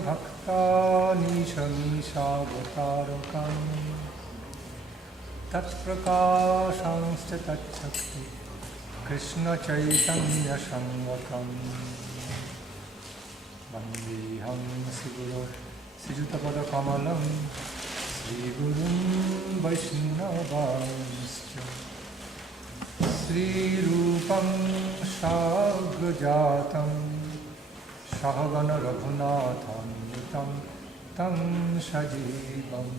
Bhakta-nisha-nisha-avatarakam Tat-prakashanscha tat-shakti Krishna Chaitanya Sangakam Vandeham Siguru Sijutapada Kamalam Sri Gurum Vaishnavamscha Sri Rupam Shagrajatam Shahagana Raghunatham Yutam Tam Sajivam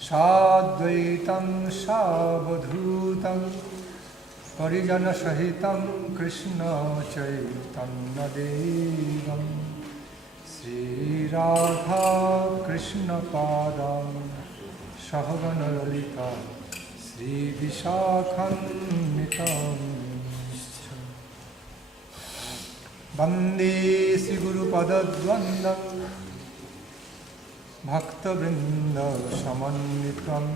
Sadvaitam Savadhutam Parijana Sahitam Krishna Chaitanya Devam Sri Radha Krishna Padam Shahagana Lalita Sri Vishakhannitam Vande Sri Guru Padadvandam Bhakta Vrinda Samannitam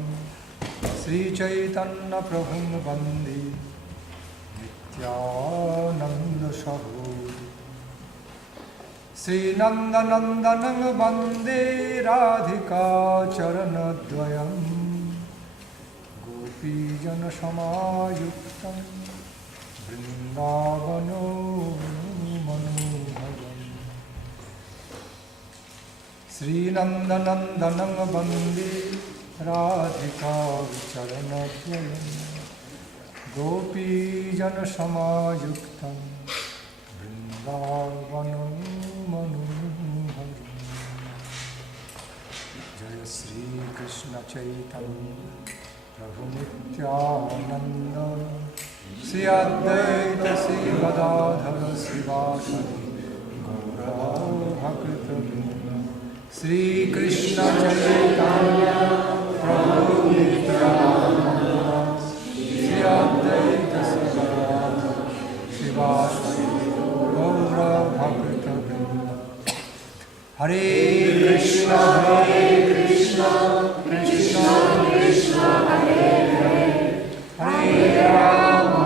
Sri Chaitanya Prabhum Vande Nityananda Sahu Sri Nanda Nandanang Vande Radhika Charanadvayam Gopijana Samayuktam Vrindavano Manoharam Sri Nanda Nandanang Vande Radhika Charanadvayam Gopijana Samayuktam Vrindavano Manoharam Jaya Sri Krishna Chaitanya Prabhu Nityananda Sri Advaita Sri Gadadhara Srivasadi Gaura Bhakrita Vrinda Sri Krishna Chaitanya Prabhu Nityananda Sri Advaita Sri Gadadhara Srivasadi Gaura Bhakrita Vrinda Hare Krishna Krishna Krishna Hare Hare Hare Rama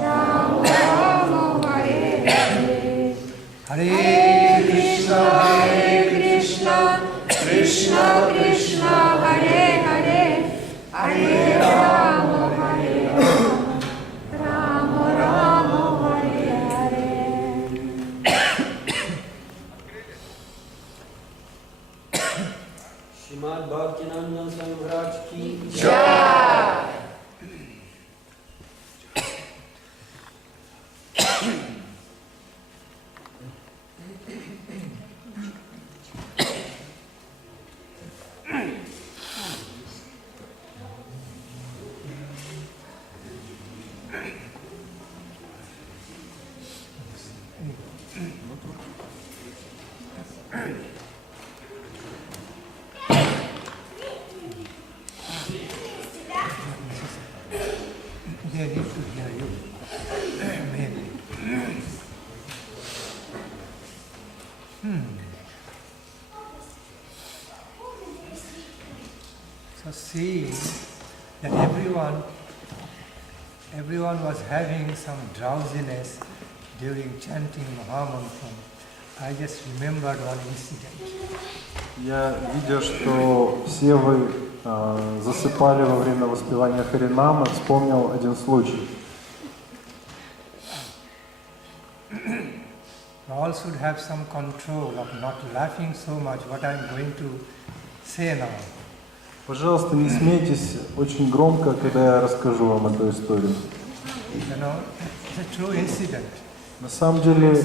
Rama Hare Hare Hare Krishna Krishna Krishna Hare Hare Hare Rama Rama Hare Hare Shrimad Bhakti-Nandan Swami Maharaj ki Jai. They need to hear you, mainly. So seeing that everyone was having some drowsiness during chanting Mahamantram, I just remembered one incident. Я, видя, что все вы засыпали во время воспевания Харинамы, вспомнил один случай. All should have some control of not laughing so much what I am going to say now. Пожалуйста, не смейтесь очень громко, когда я расскажу вам эту историю. You know, it's a true incident. На самом деле,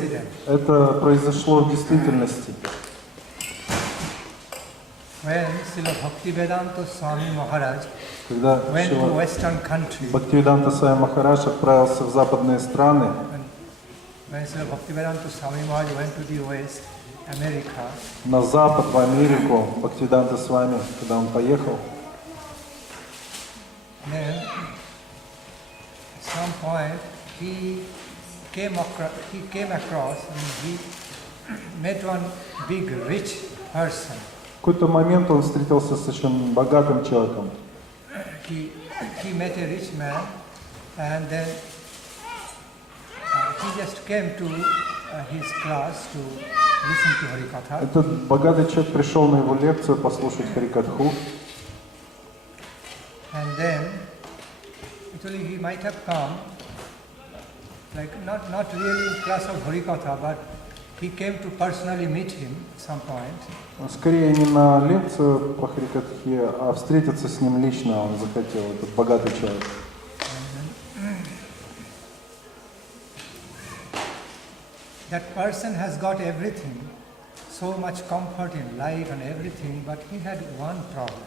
это произошло в действительности. When Srila Bhakti-Vedanta Swami Maharaj Когда went to Western country, Бхактивиданта Свами Махарадж отправился в западные страны, when Srila Bhakti-Vedanta Swami Maharaj went to the West, America, на запад, в Америку, Бхактивиданта Свами, когда он поехал, then at some point he came across and he met one big rich person. в какой-то момент он встретился с очень богатым человеком. He met a rich man, and then he just came to his class to listen to Harikatha. Этот богатый человек пришел на его лекцию послушать Харикатху. And then, actually he might have come, like not really in class of Harikatha, but he came to personally meet him at some point. Скорее не на лекцию по Харикатхе, а встретиться с ним лично он захотел, этот богатый человек. That person has got everything, so much comfort in life and everything, but he had one problem.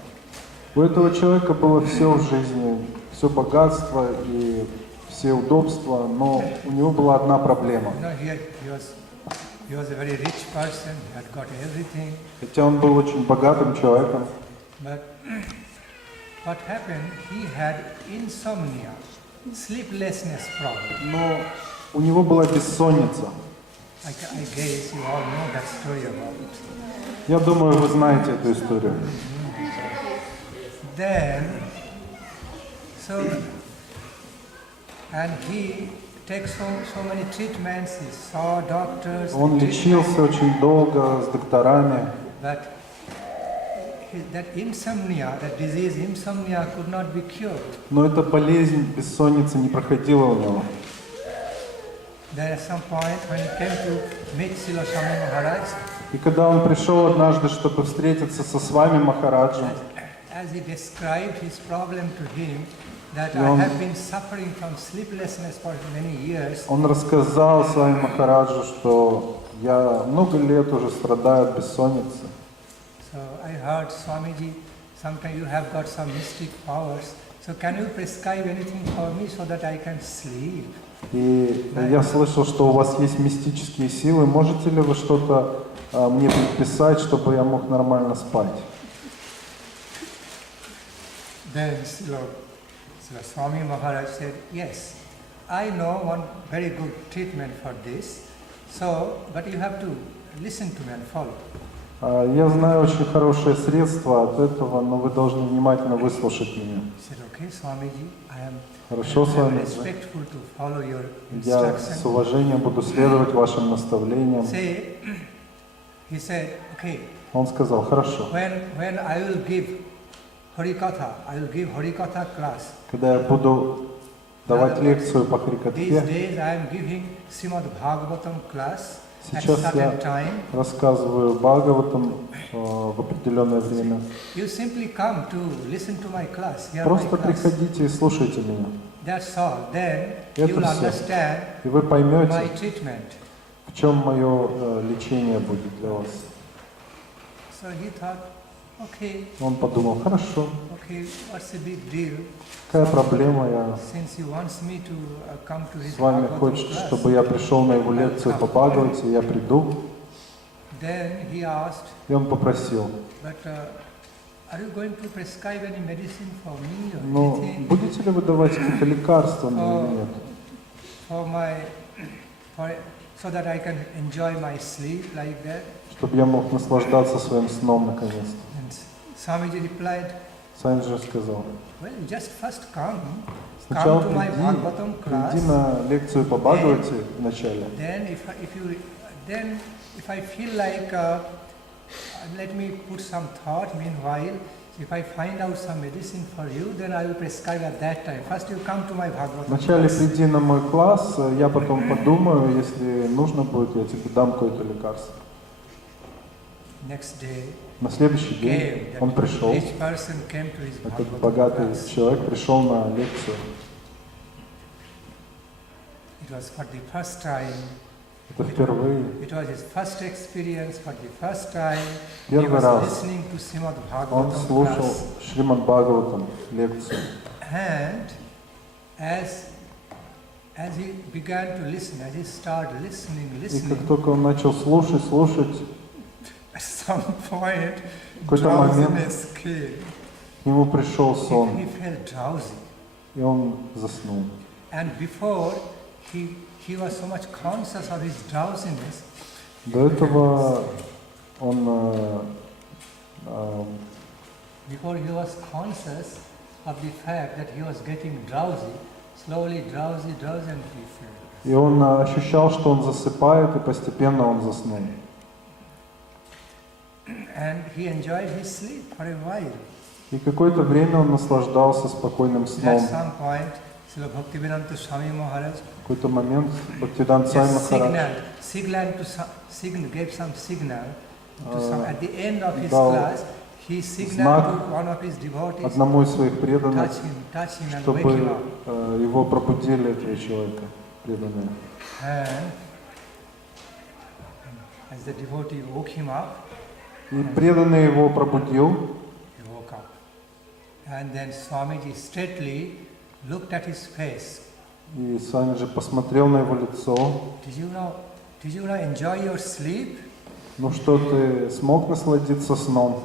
У этого человека было все в жизни, все богатство и все удобства, но у него была одна проблема. You know, he was a very rich person, he had got everything. Хотя он был очень богатым человеком, But what happened, he had insomnia, sleeplessness problem. но у него была бессонница. I guess you all know that story about it. Я думаю, вы знаете эту историю. Then, and he takes so many treatments, he saw doctors. Он лечился очень долго с докторами, But that insomnia, that disease insomnia could not be cured. но эта болезнь бессонницы не проходила у него. Then at some point when he came to meet Srila Swami Maharaj, И когда он пришел однажды, чтобы встретиться со Свами Махараджем, as he described his problem to him, that И I он- have been suffering from sleeplessness for many years, он рассказал Свами Махараджу, что я много лет уже страдаю от бессонницы. so I heard Swamiji, sometimes you have got some mystic powers, so can you prescribe anything for me so that I can sleep? И я слышал, что у вас есть мистические силы. Можете ли вы что-то мне предписать, чтобы я мог нормально спать? Then Srila Swami Maharaj said, yes, I know one very good treatment for this, so, but you have to listen to me and follow. Я знаю очень хорошее средство от этого, но вы должны внимательно выслушать меня. He said, okay, Swamiji, I am Хорошо, very Свами. respectful to follow your Я instruction. с уважением буду следовать вашим наставлениям. He said, okay, Он сказал, хорошо. when I will give Harikatha class. Когда я буду давать лекцию по These Харикатхе, days I am giving Srimad Bhagavatam class at сейчас certain я time. рассказываю Бхагаватам в определенное время. You simply come to listen to my class, hear my Просто class. приходите и слушайте меня. That's all. Then Это you will всё. understand И вы my поймете, treatment. в чем мое лечение будет для вас. So he thought, okay, Он подумал, хорошо, what's the big deal? какая проблема, я Since he wants me to come to his с вами Bhagavatam хочет, class. чтобы я пришел на его лекцию по Бхагавате, я приду. Then he asked, И он попросил, but are you going to prescribe any medicine for me or ну, anything? будете ли вы давать какие-то лекарства мне или нет? So that I can enjoy my sleep like that? Чтобы я мог наслаждаться своим сном наконец-то. And Swamiji replied, Сами же сказал, well, just first come сначала to my Bhagavatam class. приди на лекцию по Бхагавате вначале. Then if I feel like, let me put some thought meanwhile, if I find out some medicine for you, then I will prescribe at that time. First you come to my Bhagavatam Вначале class. приди на мой класс, я потом подумаю, если нужно будет, я тебе дам какое-то лекарство. Next day, На следующий день он пришел, each person came to his этот Bhagavatam богатый class. человек пришел на лекцию. It was for the first time. Это впервые, It was his first experience for the first time. He первый was раз listening to Srimad он Bhagavatam слушал class. Шримад Бхагаватам лекцию. And as he began to listen, as he started listening, И как только он начал слушать, at some point, какой-то момент drowsiness came. к нему пришел сон, He felt drowsy. и он заснул. And before, he was so much conscious of his drowsiness. До этого он Before he was conscious of the fact that he was getting drowsy, slowly drowsy, and he fell. И он ощущал, что он засыпает, и постепенно он заснул. And he enjoyed his sleep for a while. И какое-то время он наслаждался спокойным At сном. some point, Shri Gopinath Gaudiya Swami Maharaj В какой-то момент Бхактивиданта Свами Махарадж gave some signal to some, at the end of his дал class, he signaled знак to one of his devotees, одному из своих преданных, touch him and wake him чтобы up. его пробудили, этого человека, преданные. And as the devotee woke him up, И преданный его пробудил, he woke up. And then Swamiji straightly looked at his face. и Свамиджи посмотрел на его лицо. Did you now enjoy your sleep? Ну что, ты смог насладиться сном?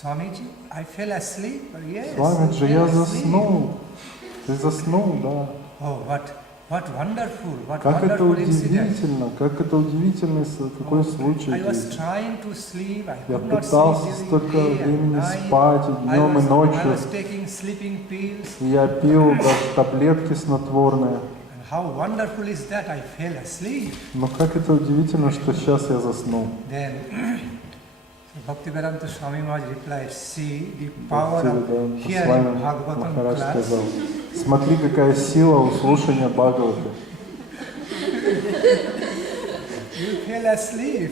Swamiji, I fell asleep. Yes. Свамиджи, you я fell asleep. заснул. Ты заснул, да. Oh, what wonderful, what Как это wonderful incident. удивительно, какой какой случай. I was trying to sleep, I Я could not пытался sleep столько during the day and времени night. спать, и днем, и I ночью. was taking sleeping pills. И я пил даже таблетки снотворные. And how wonderful is that I fell asleep. Но как это удивительно, что сейчас я заснул. Then Bhakti-yoga Swami Maharaj replied, see the power of Бхактивиданта hearing Свами Bhagavatam Махарадж class. сказал: смотри, какая сила у слушания Бхагаваты. You fell asleep.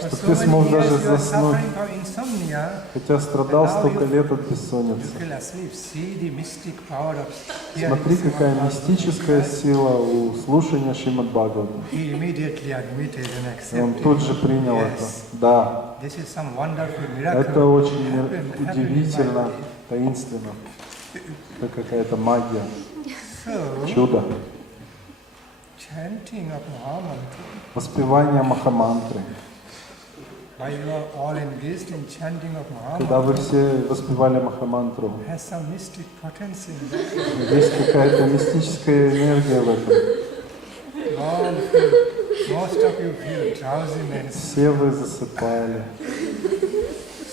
For Что so ты many смог years даже you are заснуть, suffering from insomnia. хотя страдал столько лет от You бессонницы. fell asleep. See the mystic power of hearing Смотри, какая Bhagavatam мистическая class. сила у слушания Шримад Бхагавата. He immediately admitted and И он accepted. тут же принял это. Yes, Да, this is some wonderful miracle. это очень Happened in my удивительно, life. таинственно. Это какая-то магия, So, чудо. chanting of Mahamantra, Воспевание Махамантры. while you are all engaged in chanting of Когда вы Mahamantra, все воспевали Махамантру, has some mystic potency in that. есть какая-то мистическая энергия в этом. All feel, most of you feel drowsiness, Все вы засыпали.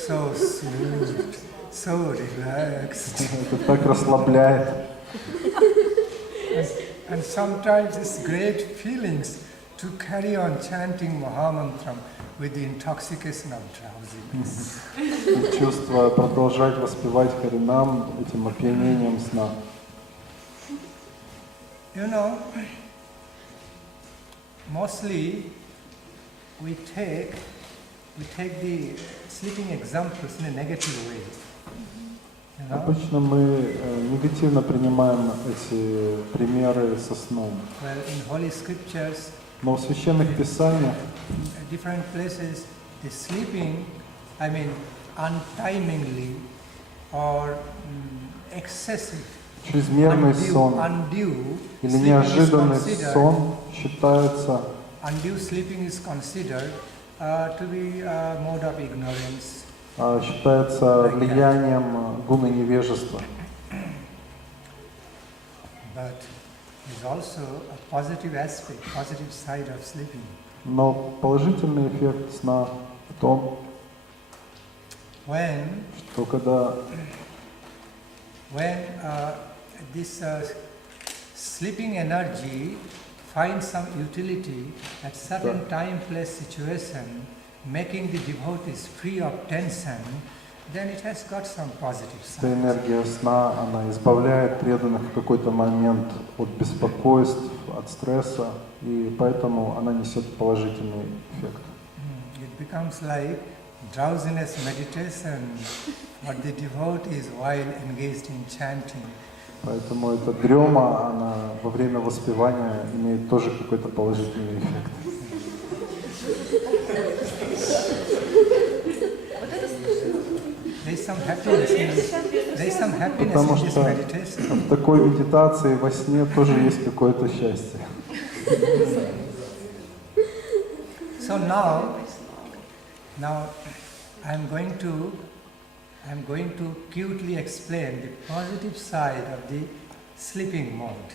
so smooth, so relaxed. Это так расслабляет. And sometimes it's great feelings to carry on chanting Mahamantram with the intoxication of drowsiness. И чувство продолжать воспевать Харинам этим опьянением сна. You know, mostly we take the sleeping examples in a negative way. You know? Обычно мы негативно принимаем эти примеры со сном. Well, in holy scriptures, Но в священных писаниях different places, the sleeping, I mean, untimingly or excessive, чрезмерный сон undue или sleeping is неожиданный considered, сон считается undue sleeping is considered to be a mode of ignorance. считается влиянием гуны невежества. But there's also a positive aspect, positive side of sleeping. Но положительный эффект сна в том, When что когда this sleeping energy finds some utility at certain time, place, situation, making the devotees free of tension, then it has got some positive эта side. энергия сна, она избавляет преданных в какой-то момент от беспокойств, от стресса, и поэтому она несет положительный эффект. It becomes like drowsiness meditation for the devotees while engaged in chanting. Поэтому эта дрема, она во время воспевания имеет тоже какой-то положительный эффект. There is some happiness in this. There is some happiness Потому in this что meditation. в такой медитации во сне тоже есть какое-то счастье. So now I'm going to cutely explain the positive side of the sleeping mode.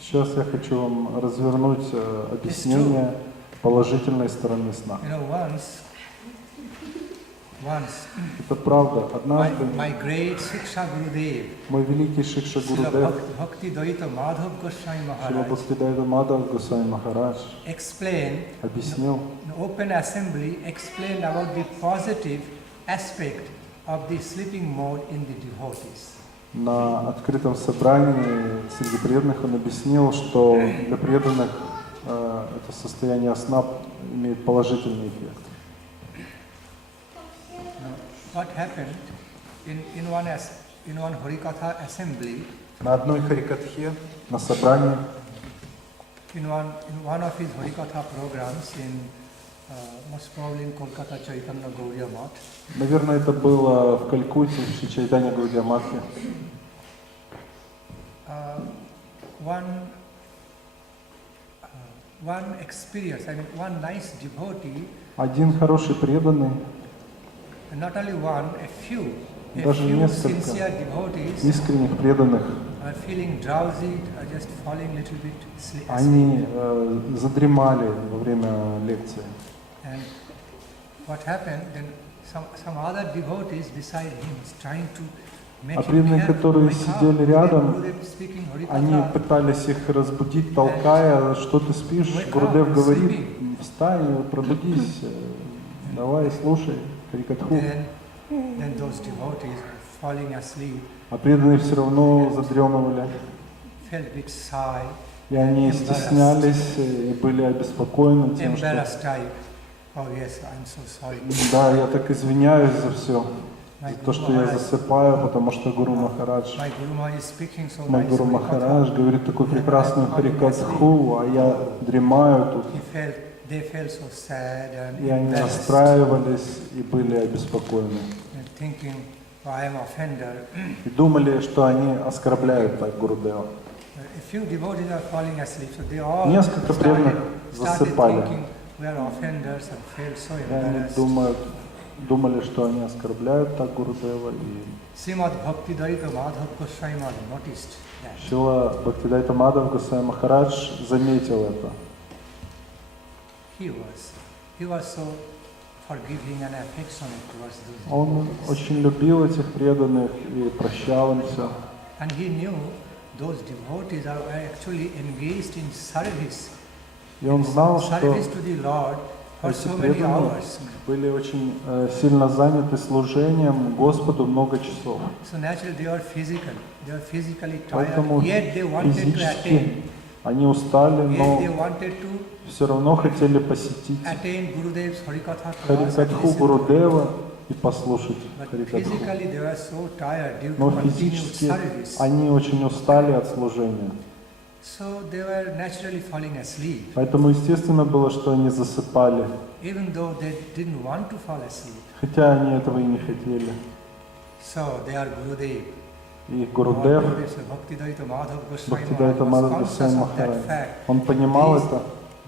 Сейчас я хочу вам развернуть объяснение положительной стороны сна. You know, once, Это правда. Однажды my great Shiksha Gurudev, мой великий Шикша Srila Гурудев, Bhakti-yoga Madhav Goswami Шрила Maharaj, Бхактидайта Мадхав Госвами Махарадж explained, объяснил in open assembly, explained about the positive aspect of the sleeping mode in the devotees. на открытом собрании среди преданных, он объяснил, что для преданных это состояние сна имеет положительный эффект. Now, what happened in one Harikatha assembly, На одной харикатхе, на собрании, in one of his Harikatha programs in most probably in Kolkata Chaitanya Gaudiya Math, наверное, это было в Калькутте, в Шри Чайтанья Гаудия Матхе, one experience, I mean one nice devotee, один хороший преданный, not only one, a few даже несколько sincere devotees искренних преданных, are feeling drowsy, are just falling a little bit asleep. они задремали во время лекции. And what happened, then some other devotees beside him is trying to make А him преданные, wake которые up, сидели рядом, Gurudev speaking они Harikatha, пытались их разбудить, толкая, что ты спишь. Гурудев говорит, встань, пробудись, давай, слушай, Харикатху. then those devotees are falling asleep, А преданные все равно задремывали, felt a bit shy, и они стеснялись и были обеспокоены тем, что embarrassed type. Oh yes, I'm so sorry. да, я так извиняюсь за все, My за то, что я засыпаю, потому что Гуру Махарадж, My Guru Maharaj is speaking so мой nice Гуру Harikatha. Махарадж говорит такую прекрасную Харикатху, а я дремаю тут. They felt so sad and И они embarrassed, расстраивались и были обеспокоены. and thinking, oh, I am offender. И думали, что они оскорбляют так Гурудева. A few devotees are falling asleep, so they all Несколько преданных started засыпали. thinking we are offenders and felt so И они embarrassed. думали, что они оскорбляют так Гурудева. И Srimad Bhakti-yoga Madhav Goswami Maharaj noticed that. Шрила Бхактидайта Мадхав Госвами Махарадж заметил это. He was so forgiving and affectionate towards those Он devotees. очень любил этих преданных и прощал им все. And he knew those devotees are actually engaged in service, И он знал, что service to the Lord for эти so many преданные hours. были очень сильно заняты служением Господу много часов. So naturally they are physically Поэтому tired, yet they wanted to физически attend, они устали, yet they но wanted to все равно хотели посетить attend Gurudev's Harikatha class and Харикатху listen to Гурудева и послушать But Харикатху. physically they were so tired due Но to continued физически service. они очень устали от служения. So they were naturally falling asleep, Поэтому естественно было, что они засыпали, even though they didn't want to fall asleep. хотя они этого и не хотели. So they are Gurudev. И Гурудев, Bhakti-yoga Madhav Goswami Бхактидайта was Мадхав conscious Госвами of that Махарадж, fact. он понимал это,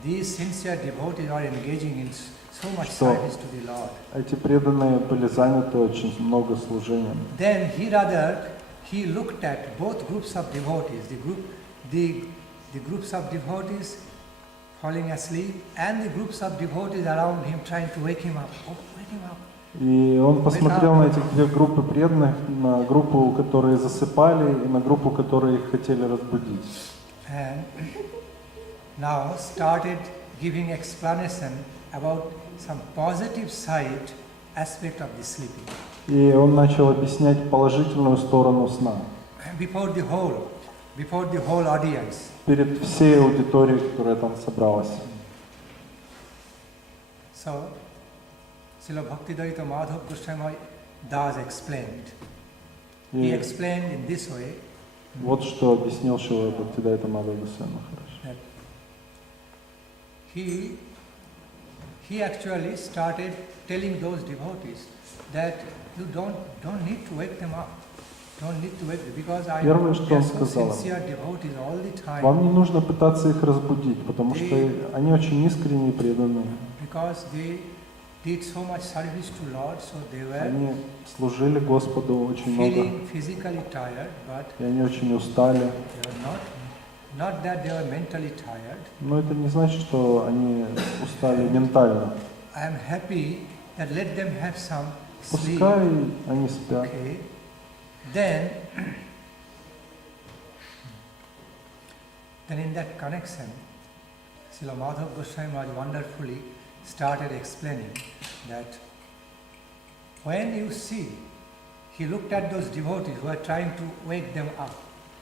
These sincere devotees are engaging in so much Что? service to the Lord. эти преданные были заняты очень много служением. Then he looked at both groups of devotees, the groups of devotees falling asleep and the groups of devotees around him trying to wake him up. Oh, wake him up. И он посмотрел на эти две группы преданных, на группу, которые засыпали, и на группу, которые их хотели разбудить. And now started giving explanation about some positive side aspect of the sleeping. И он начал объяснять положительную сторону сна Before the whole audience. перед всей аудиторией, которая там собралась. So, Srila Bhakti-yoga Madhav Goswami Das explained. He И explained in this way вот что объяснил Шрила Бхактидайта Мадхав Госвами Махарадж. that he actually started telling those devotees that you don't need to wake them up. Don't need to wake them because I Первое, know что they are он so сказал, sincere devotees all the time. вам не нужно пытаться их разбудить, потому что они очень искренне и преданные. Because they did so much service to Lord, so they were Они служили Господу очень много, feeling physically tired, but и они очень устали. they were not that they were mentally tired. Но это не значит, что они устали ментально. I am happy that let them have some Пускай они спят. Okay. Then in that connection, Srila Madhav Goswami Maharaj wonderfully started explaining that when you see, he looked at those devotees who are trying to wake them up.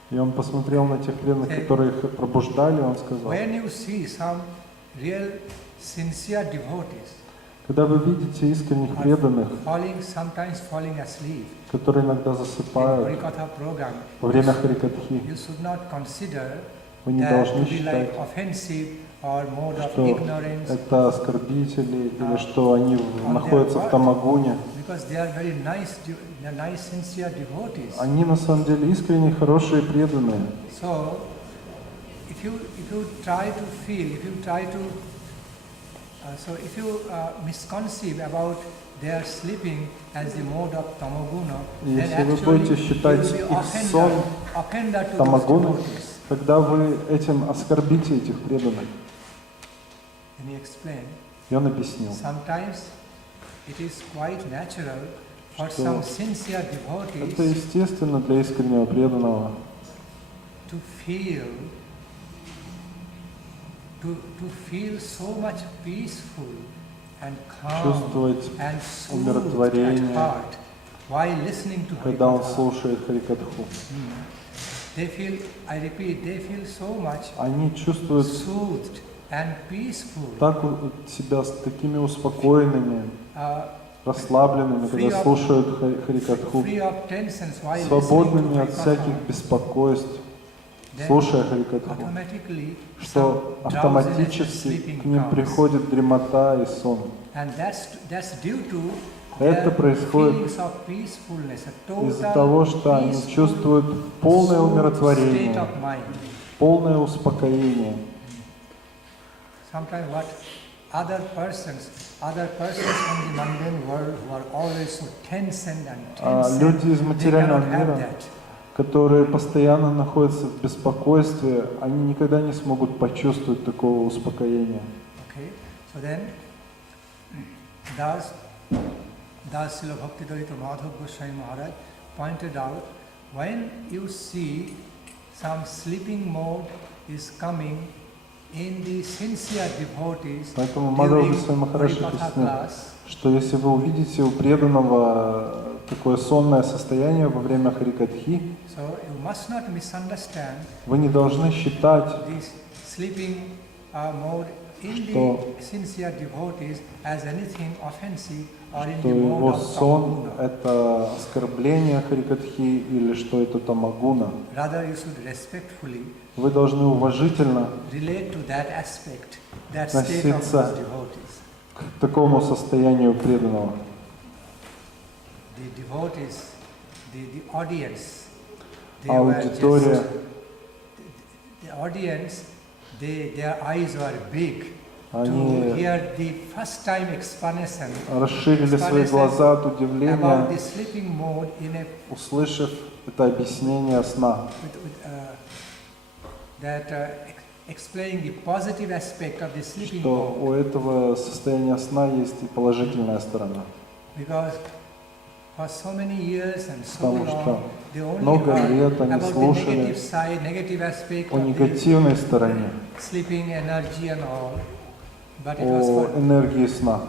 И он посмотрел на тех преданных, которые их пробуждали, он сказал, when you see some real sincere devotees, когда вы видите искренних преданных, sometimes falling asleep, которые иногда засыпают во время харикатхи, you should not consider вы не that должны to be считать, like offensive or mode of что ignorance, это оскорбители или что они находятся в тамагуне. because they are very nice, sincere devotees. Они на самом деле искренне хорошие преданные. So, if you try to feel, if you misconceive about their sleeping as the mode of tamaguna, then Если вы actually будете считать you will be их сон offender to those тамагуной, devotees. тогда вы этим оскорбите этих преданных. And he explained, И он объяснил, sometimes it is quite natural for что some sincere это devotees естественно для искреннего преданного to feel so much peaceful and calm чувствовать and soothed at умиротворение, heart while listening to когда он Harikatha. слушает харикатху. They feel, I repeat, they feel so much Они чувствуют soothed and peaceful, так себя с такими успокоенными, расслабленными, free когда of- слушают харикатху, free of tensions while свободными listening от to всяких Harikatha. беспокойств, Then слушая харикатху, automatically что some drowsiness and автоматически sleeping к ним comes. приходит дремота и сон. And that's due to Это their происходит feelings of peacefulness, a из-за total того, что они peaceful, чувствуют полное soothed умиротворение, state of mind. полное успокоение. Sometimes what other persons from the mundane world who are always so tense and tense, Люди из they maтериального cannot have мира, that. которые постоянно находятся в беспокойстве, они никогда не смогут почувствовать такого успокоения. Okay, so then, thus Srila Bhakti-yoga Madhav Goswami Maharaj pointed out, when you see some sleeping mode is coming in the sincere devotees Поэтому Мадхава during Госвами Махарадж Harikatha объяснил, class, что если вы увидите у преданного такое сонное состояние во время харикатхи, so you must not misunderstand вы не должны считать, this sleeping mode in что the sincere devotees as anything offensive or in что the его mode of сон tamaguna. — это оскорбление харикатхи или что это тамагуна. Rather, you should respectfully Вы должны уважительно relate to that aspect, that state of относиться those devotees. к такому состоянию преданного. The devotees, the audience, they were Аудитория, just, the audience, their eyes were big to они hear the first time explanation расширили свои глаза от about удивления, the sleeping mode in a услышав это объяснение сна, explaining the positive aspect of the sleeping что mode. у этого состояния сна есть и положительная сторона. Because for so many years and so Потому что long, they only много heard лет они about the слушали negative side, negative aspect о of the негативной стороне, sleeping energy and all. But it was о энергии сна.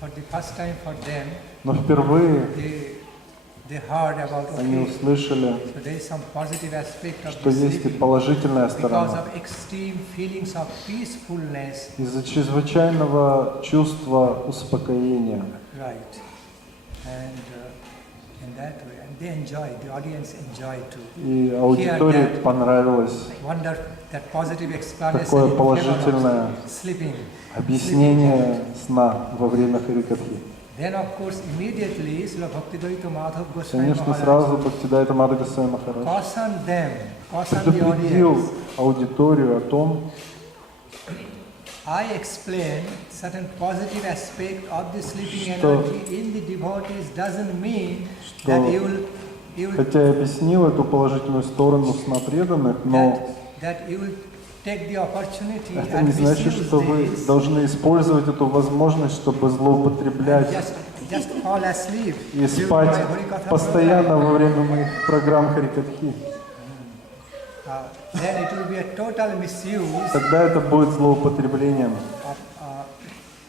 for the first time for them, Но впервые they heard about, они okay, услышали, so there is some positive aspect of что the есть и sleeping положительная because сторона. of extreme feelings of peacefulness. Из-за чрезвычайного чувства успокоения. Right. And in that way, and they enjoyed, the audience enjoyed too. И аудитории понравилось Wonder that positive explanation такое in favor положительное of sleeping. объяснение сна во время харикатхи. Then of course immediately Srila Bhakti-yoga Madhav Goswami Конечно, Maharaj сразу Бхактидайта Мадхава Госвами Махарадж cautioned the предупредил audience. аудиторию о том, I explained certain positive aspect of the sleeping Что- energy in the devotees doesn't mean что that you will хотя я объяснил эту положительную сторону сна преданных, но that you will take the opportunity это and не значит, misuse что вы this должны использовать эту возможность, чтобы злоупотреблять just just fall asleep и during спать my Harikatha постоянно program, во время моих программ Харикатхи, then it will be a total misuse тогда это будет злоупотреблением.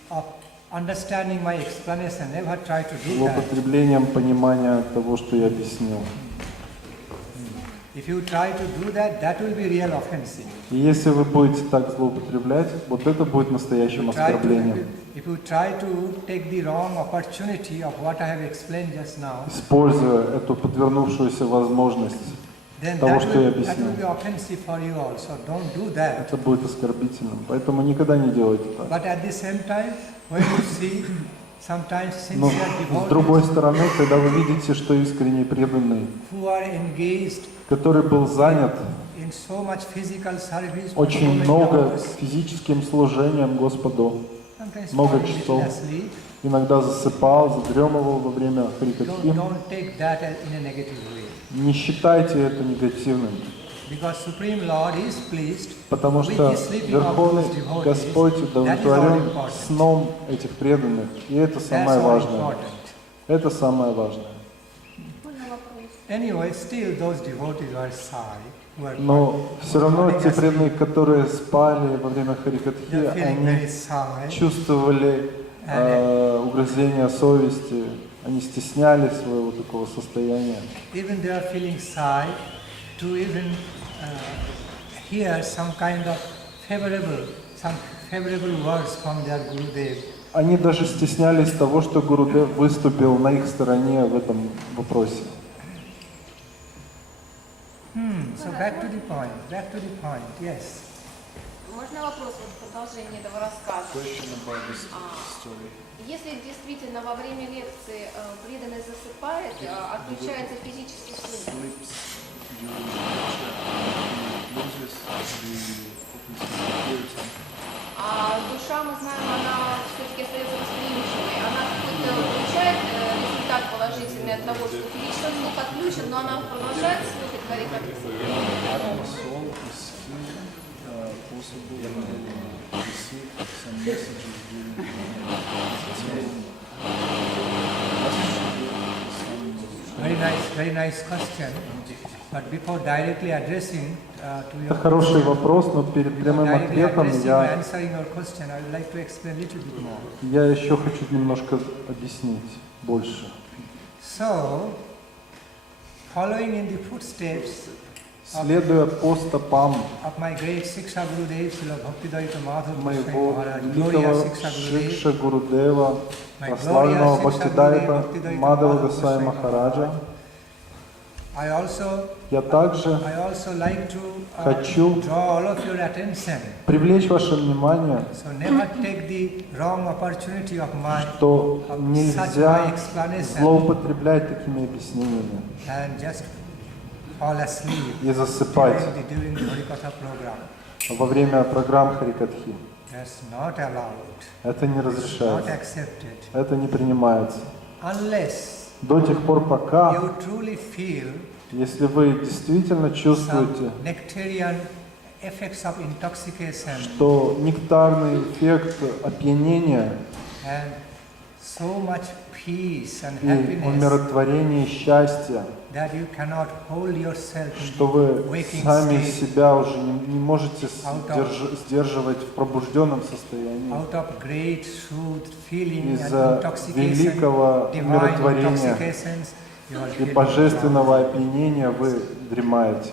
of understanding my explanation. Never try to do that. Злоупотреблением понимания того, что я объяснил. If you try to do that, that will be real offensive. И если вы будете так злоупотреблять, вот это будет настоящим оскорблением. If you try to take the wrong opportunity of what I have explained just now, Используя эту подвернувшуюся возможность then того, that что я will объяснил, be offensive for you also. Don't do that. это будет оскорбительным. Поэтому никогда не делайте так. But at the same time, when you see sometimes Но sincere с другой devotees стороны, когда вы видите, что искренне преданный, who are engaged который был занят in so much physical service for so очень many много hours, физическим служением Господу, sometimes много fall a little часов, asleep, иногда засыпал, задремывал во время Харикатхи, don't take that in a negative way. не считайте это негативным, Because Supreme Lord is pleased потому with что the sleeping Верховный of those devotees. Господь That is all удовлетворен important. сном этих преданных, и это That's самое all важное. important. Это самое важное. Anyway, still those devotees were shy. Who are Но все равно falling те asleep. преданные, которые спали во время Харикатхи, They're feeling very они shy. чувствовали угрызение совести, они стеснялись своего такого состояния. Even they are feeling shy to even hear some kind of favorable words from their Gurudev. Они даже стеснялись того, что Гурудев выступил на их стороне в этом вопросе. So back to the point, yes. Можно вопрос вот в продолжение этого рассказа? Если действительно во время лекции преданный засыпает, отключается физический слух, а душа, мы знаем, она все-таки остается восприимчивой, она какой-то получает результат положительный от того, что физический слух отключен, но она продолжает слушать Харикатху. Very nice question. But before directly addressing to your Это хороший вопрос, но перед прямым ответом answering your question, I would like to explain a little bit more. я еще хочу немножко объяснить больше. So, following in the footsteps Следуя по стопам of my great Shiksha Gurudev, Srila Bhakti-yoga Madhav Goswami моего Maharaj, glorious великого Shiksha Gurudev, Шикша Гурудева, my прославленного glorious Shiksha Бхактидайта Gurudev, Bhakti-yoga Мадхава Madhav Госвами Goswami Махараджа, я также I also like to хочу draw all of your attention. привлечь ваше внимание, So never take the wrong opportunity of что such my нельзя explanation злоупотреблять такими объяснениями and just fall asleep и засыпать during the Harikatha program. во время программ Харикатхи. That's not allowed. Это не Not разрешается, accepted. это не принимается. Unless До тех пор, пока, you truly feel если вы действительно чувствуете, some nectarian effects of intoxication что нектарный эффект опьянения and so much peace and и happiness умиротворение и счастье, that you cannot hold yourself что in вы the waking сами state себя уже не можете сдерживать в пробужденном состоянии. out of great truth, feeling and Из-за intoxication, великого divine умиротворения intoxications, you are и feeling божественного опьянения вы дремаете.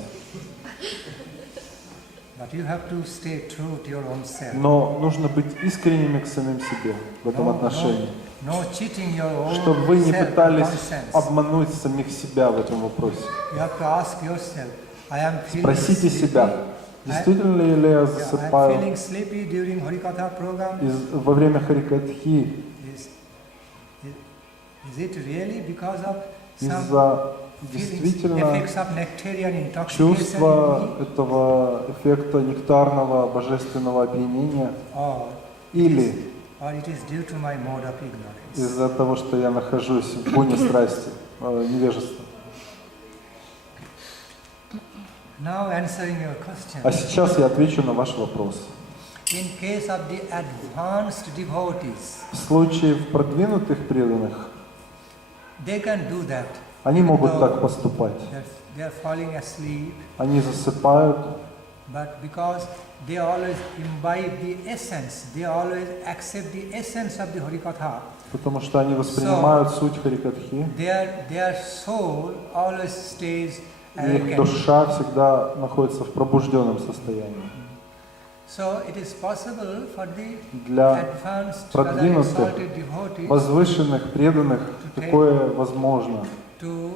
But you have to stay true to your own self. Но нужно быть искренними к самим себе в этом отношении, No cheating your own чтобы вы не пытались self-conscience. обмануть самих себя в этом вопросе. You have to ask yourself, I am feeling Спросите sleepy. себя, действительно ли я I am засыпаю feeling sleepy during Harikatha program. во время Харикатхи Is it really because of some из-за feelings, действительно effects of nectarian intoxication чувства in me? этого эффекта нектарного божественного опьянения, Or или it is due to my mode of ignorance? из-за того, что я нахожусь в буне страсти, невежества. Now answering your question. А сейчас я отвечу на ваш вопрос. In case of the advanced devotees, В случае продвинутых преданных, they can do that. Они могут Though так поступать. they are falling asleep, Они засыпают, but because they always imbibe the essence, they always accept the essence of the Harikatha, потому что они воспринимают суть Харикатхи, their soul always stays и их awakened. душа всегда находится в пробужденном состоянии. So it is possible for the Для advanced, rather продвинутых, exalted devotees возвышенных, преданных такое возможно. to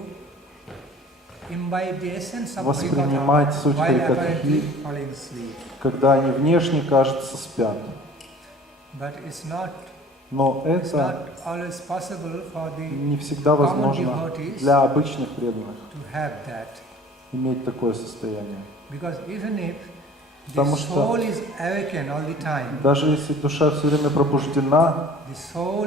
imbibe the essence of Воспринимать Harikatha суть while Харикатхи, apparently falling asleep. когда они внешне, кажется, спят. But it's not Но It's это not always possible for the не всегда возможно для обычных преданных to have that, иметь такое состояние. because even if the Потому что soul is awakened all the time, даже если душа все время пробуждена, the soul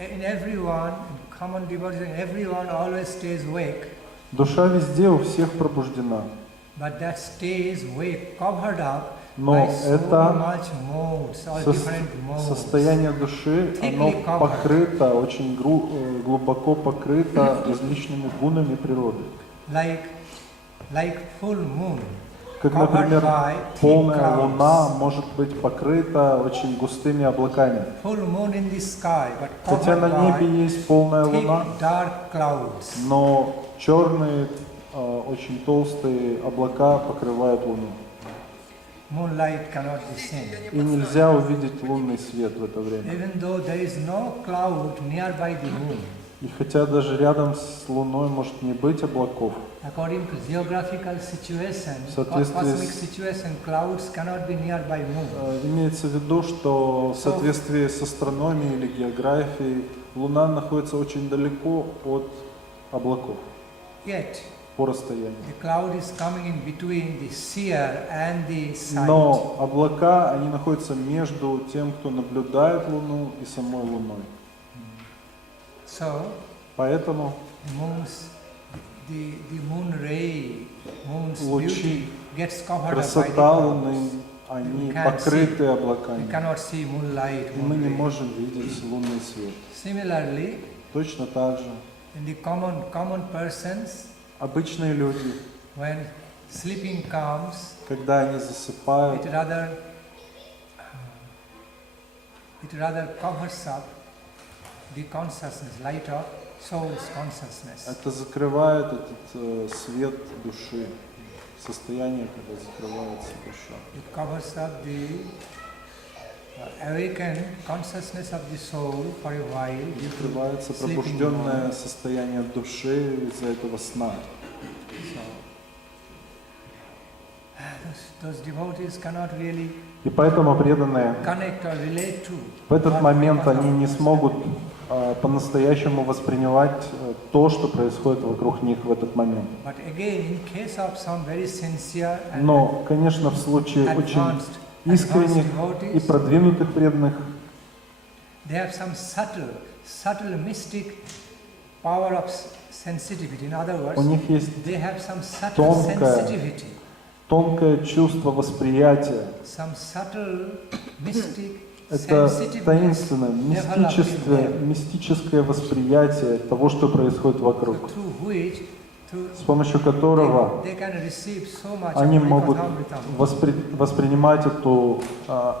in everyone, in common devotees, in everyone always stays awake, душа везде у всех пробуждена. but that stays awake, covered up Но by so это much modes, all different modes. состояние души, оно покрыто, очень глубоко покрыто различными гунами природы. Like full moon, Как, например, полная луна может быть покрыта очень густыми облаками. full moon in the sky, but Хотя covered на небе by есть полная луна, thick dark clouds. но черные, очень толстые облака покрывают луну. Moonlight cannot be seen. И нельзя увидеть лунный свет в это время. Even though there is no cloud nearby the moon, И хотя даже рядом с луной может не быть облаков, according to geographical situation, соответствии cosmic situation, clouds cannot be nearby moon. имеется в виду, что в соответствии с астрономией или географией Луна находится очень далеко от облаков Yet, по расстоянию. the cloud is coming in between the seer and the sight. Но облака, они находятся между тем, кто наблюдает Луну, и самой Луной. So, Поэтому the moon ray, moon's лучи, beauty gets covered up by the красота clouds. Луны, они We can't покрыты We облаками. cannot see moonlight. И мы moon не ray. можем видеть лунный свет. Similarly, Точно так же in the common persons, обычные люди, when sleeping comes, когда они засыпают, it rather covers up the consciousness, light of soul's consciousness. это закрывает этот свет души, состояние, когда закрывается душа. It covers up the awakened consciousness of the soul for a while due to Закрывается sleeping пробужденное moment. состояние души из-за этого сна. So, those devotees cannot really И поэтому преданные connect or relate to. в этот what момент Bhagavatam они не is. смогут по-настоящему воспринимать то, что происходит вокруг них в этот момент. But again, in case of some very sincere and Но, конечно, в случае очень advanced искренних и devotees, продвинутых преданных, they have some subtle mystic power of sensitivity. In other у words, них есть they have some subtle тонкое sensitivity, тонкое чувство восприятия. some subtle mystic Это sensitiveness таинственное, developed in мистическое восприятие того, что происходит them, вокруг, through which с помощью которого they can receive so much они of могут Harikathamritam, воспринимать эту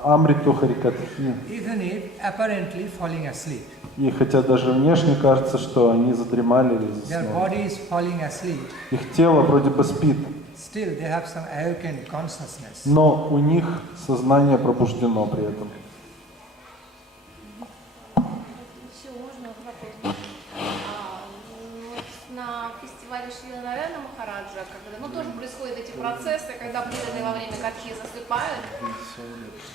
амриту Харикатхи. even if apparently falling asleep. И хотя даже внешне кажется, что они задремали или Their заснули, body is falling asleep, их тело вроде бы спит, still they have some awakened consciousness. но у них сознание пробуждено при этом. Еще можно вопрос? На фестивале Шри Нараяна Махараджа, когда, тоже происходят эти процессы, когда преданные во время катхи засыпают,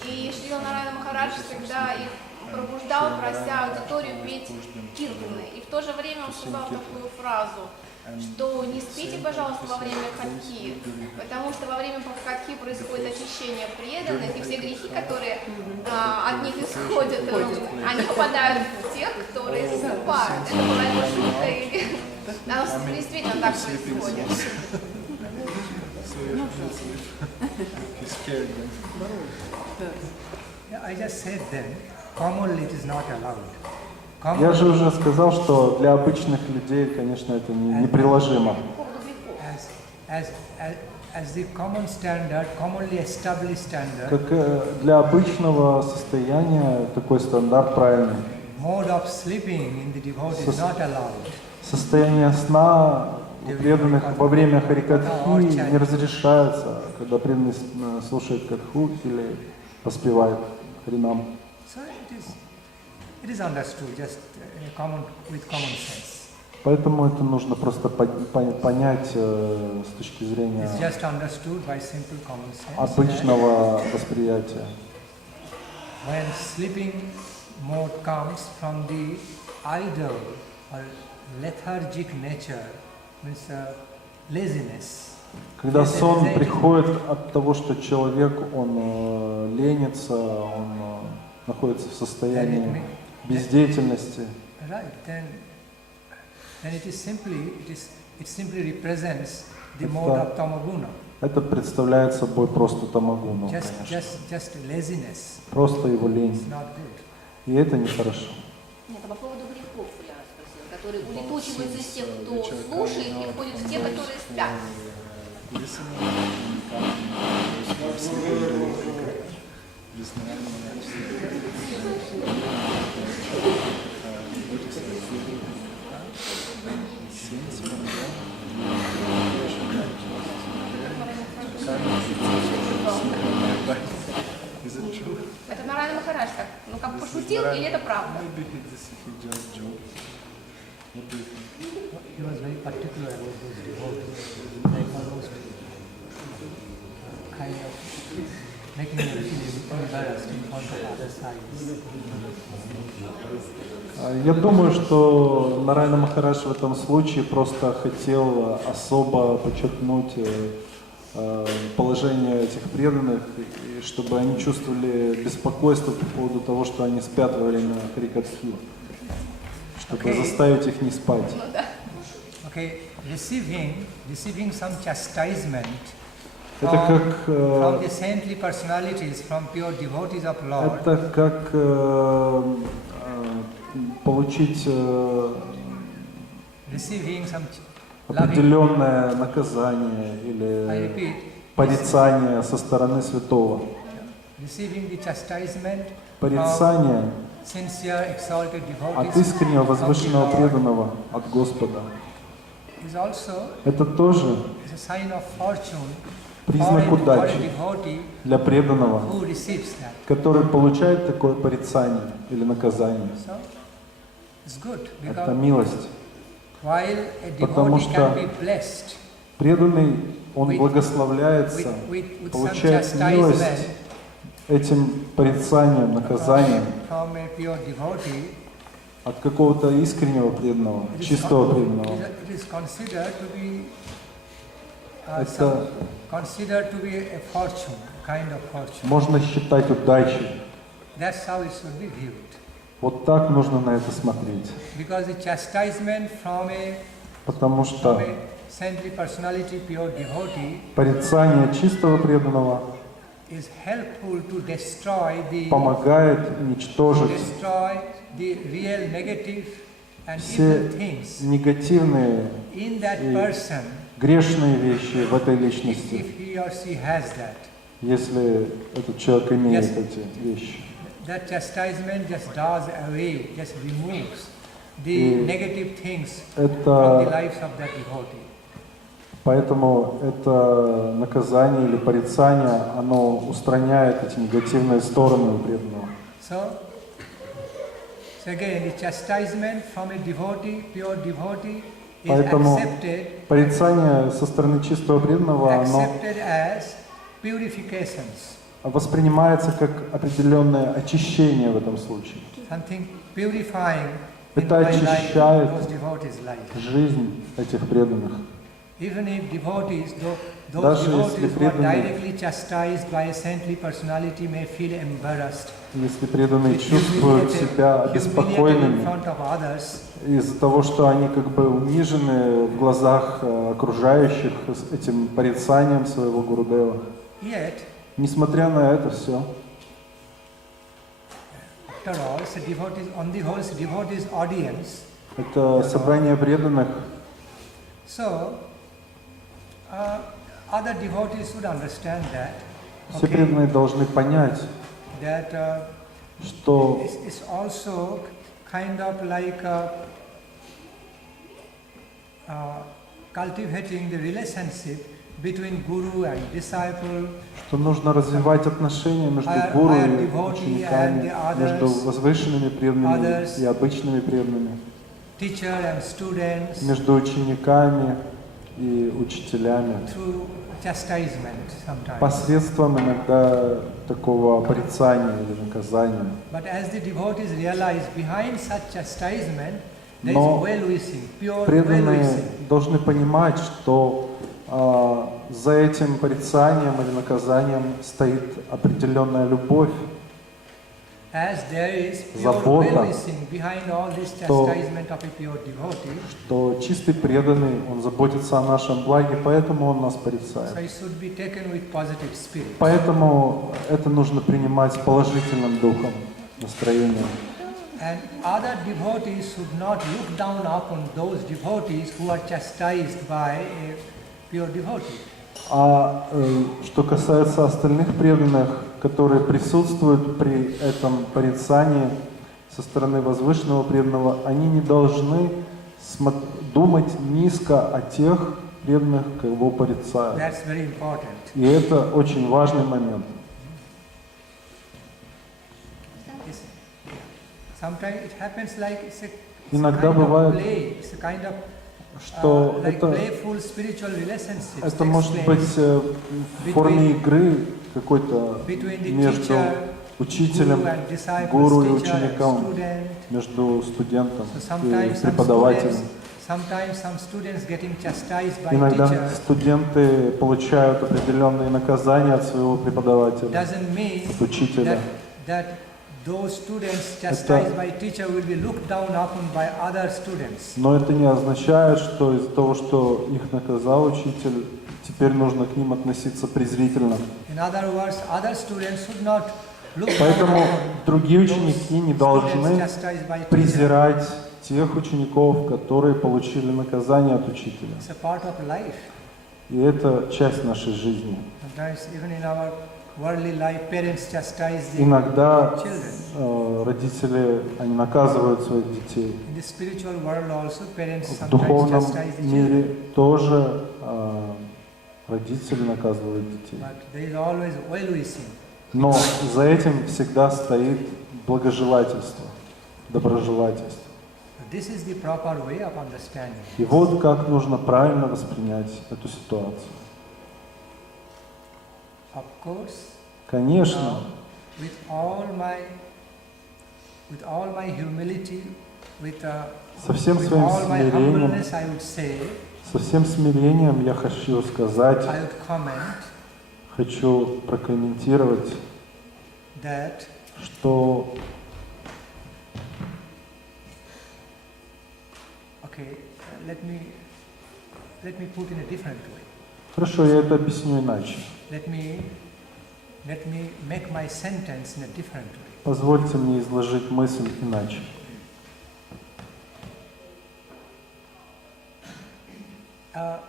и Шри Нараяна Махарадж всегда их пробуждал, прося аудиторию петь киртаны. И в то же время он сказал такую фразу, что не спите, пожалуйста, во время катхи, потому что во время катхи происходит очищение преданных, и все грехи, которые от них исходят, они попадают в тех, которые засыпают. Это была его шутка, или оно действительно так происходит. Yeah, I just said then, commonly it is not allowed. Я же уже сказал, что для обычных людей, конечно, это неприложимо. По поводу грехов. As the common standard, commonly established standard, Как для обычного состояния такой стандарт правильный. mode of sleeping in the devotee is not allowed. Состояние сна у преданных во время харикатхи не разрешается, когда преданный слушает катху или поспевает харинам. So it is understood just with common sense. Поэтому это нужно просто понять с точки зрения It's just understood by simple common sense. обычного восприятия. When sleeping mode comes from the idle or lethargic nature, means laziness. Когда сон приходит от того, что человек, он ленится, он находится в состоянии бездеятельности, Right, then it simply represents the mode of tamaguna. это представляет собой просто тамагуну, конечно. Just laziness. Просто его лень. It's not good. И это нехорошо. Нет, а по поводу грехов я спросила, которые улетучиваются из тех, кто слушает, и входят в те, которые спят. Это Нарайана Махарадж так, ну как пошутил, или это правда? He was very particular about those devotees, like almost kind of making them feel embarrassed in front of other sides. Я думаю, что Нарайана Махарадж в этом случае просто хотел особо подчеркнуть положение этих преданных, и чтобы они чувствовали беспокойство по поводу того, что они спят во время харикатхи, чтобы заставить их не спать. Okay, receiving some chastisement Это как from the saintly personalities, from pure devotees of Lord. это как получить Receiving some определенное наказание или порицание со стороны святого. Receiving the chastisement Порицание sincere, exalted от devotees искреннего возвышенного преданного, от Господа. is also Это тоже a sign of fortune признак for a удачи devotee для преданного, who receives that. который получает такое порицание или наказание. So it's good Это because милость. while a Потому devotee что can be blessed преданный, он with благословляется, some получает милость chastisement этим порицанием, наказанием from a pure devotee, от какого-то искреннего преданного, it is чистого преданного. it is considered to be Это considered to be a fortune, kind of fortune. можно считать удачей. That's how it should be viewed. Вот так нужно на это смотреть. Because the chastisement from Потому что a saintly personality, pure devotee, порицание чистого преданного is helpful to destroy the уничтожить the real negative and все evil things негативные in that и person грешные вещи в этой личности, if he or she has that. если этот человек имеет Yes. эти вещи. That chastisement just does away, just removes the И negative things это from the lives of that devotee. Поэтому это наказание или порицание, оно устраняет эти негативные стороны у преданного. So again, the chastisement from a devotee, pure devotee, is Поэтому accepted порицание со стороны чистого преданного, оно as purifications, воспринимается как определенное очищение в этом случае. something purifying in Это my life, очищает those devotees' life. жизнь этих преданных. Even if devotees, those Даже devotees если who are преданные, directly chastised by a saintly personality may feel embarrassed, если преданные чувствуют себя humiliated in обеспокоенными front of others, из-за того, что они как бы унижены в глазах окружающих с этим порицанием своего Гурудева. yet Несмотря на это все, after all, it's a devotees, on the whole, it's a devotees audience. Это собрание преданных. So, other devotees should understand that. Все преданные должны понять, That что it's also kind of like cultivating the relationship between guru and disciple, что нужно развивать отношения между гуру и учениками, между возвышенными преданными и обычными преданными, teacher and students, между учениками и учителями, through chastisement sometimes. посредством иногда такого порицания или наказания. But as the devotees realize, behind such chastisement, there is Но well-wishing, pure преданные well-wishing. должны понимать, что за этим порицанием или наказанием стоит определенная любовь, As there is pure забота, well-wishing behind all this chastisement of a pure devotee, что чистый преданный, он заботится о нашем благе, поэтому он нас so порицает. it should be taken with positive spirit. Поэтому это нужно принимать с положительным духом, настроением. And other devotees should not look down upon those devotees who are chastised by a pure devotee. А что касается остальных преданных, которые присутствуют при этом порицании со стороны возвышенного преданного, они не должны думать низко о тех преданных, кого порицают. That's very important. И это очень важный момент. Sometimes it happens like it's a Иногда kind of бывает, play, it's a kind of что like это playful spiritual relationships это takes может place быть в форме игры какой-то between the между teacher, учителем, guru and disciples, гуру и teacher and учеником, student. между студентом So и sometimes some преподавателем. students, sometimes some students getting chastised by Иногда teacher студенты получают определенные наказания от своего преподавателя, doesn't mean от учителя. that those students chastised by teacher will be looked down upon by other students. Но это не означает, что из-за того, что их наказал учитель, теперь нужно к ним относиться презрительно. In other words, other students should not look down Поэтому upon другие those ученики не students должны chastised by teacher. презирать тех учеников, которые получили наказание от учителя. It's a part of life. И это часть нашей жизни. Sometimes even in our worldly life, parents chastise the Иногда children. родители, они наказывают своих детей. In the spiritual world also, parents В sometimes духовном chastise the children. мире тоже родители наказывают детей. But there is always well-wishing. Но за этим всегда стоит благожелательство, доброжелательство. This is the proper way of understanding. И вот как нужно правильно воспринять эту ситуацию. Of course, Конечно, with all my humility, with со всем with своим all my смирением, humbleness, I would say, со всем смирением я хочу сказать, I would comment хочу прокомментировать, that что okay, let me put in a different way. хорошо, я это объясню иначе. Let me make my sentence in a different way. Позвольте мне изложить мысль иначе. A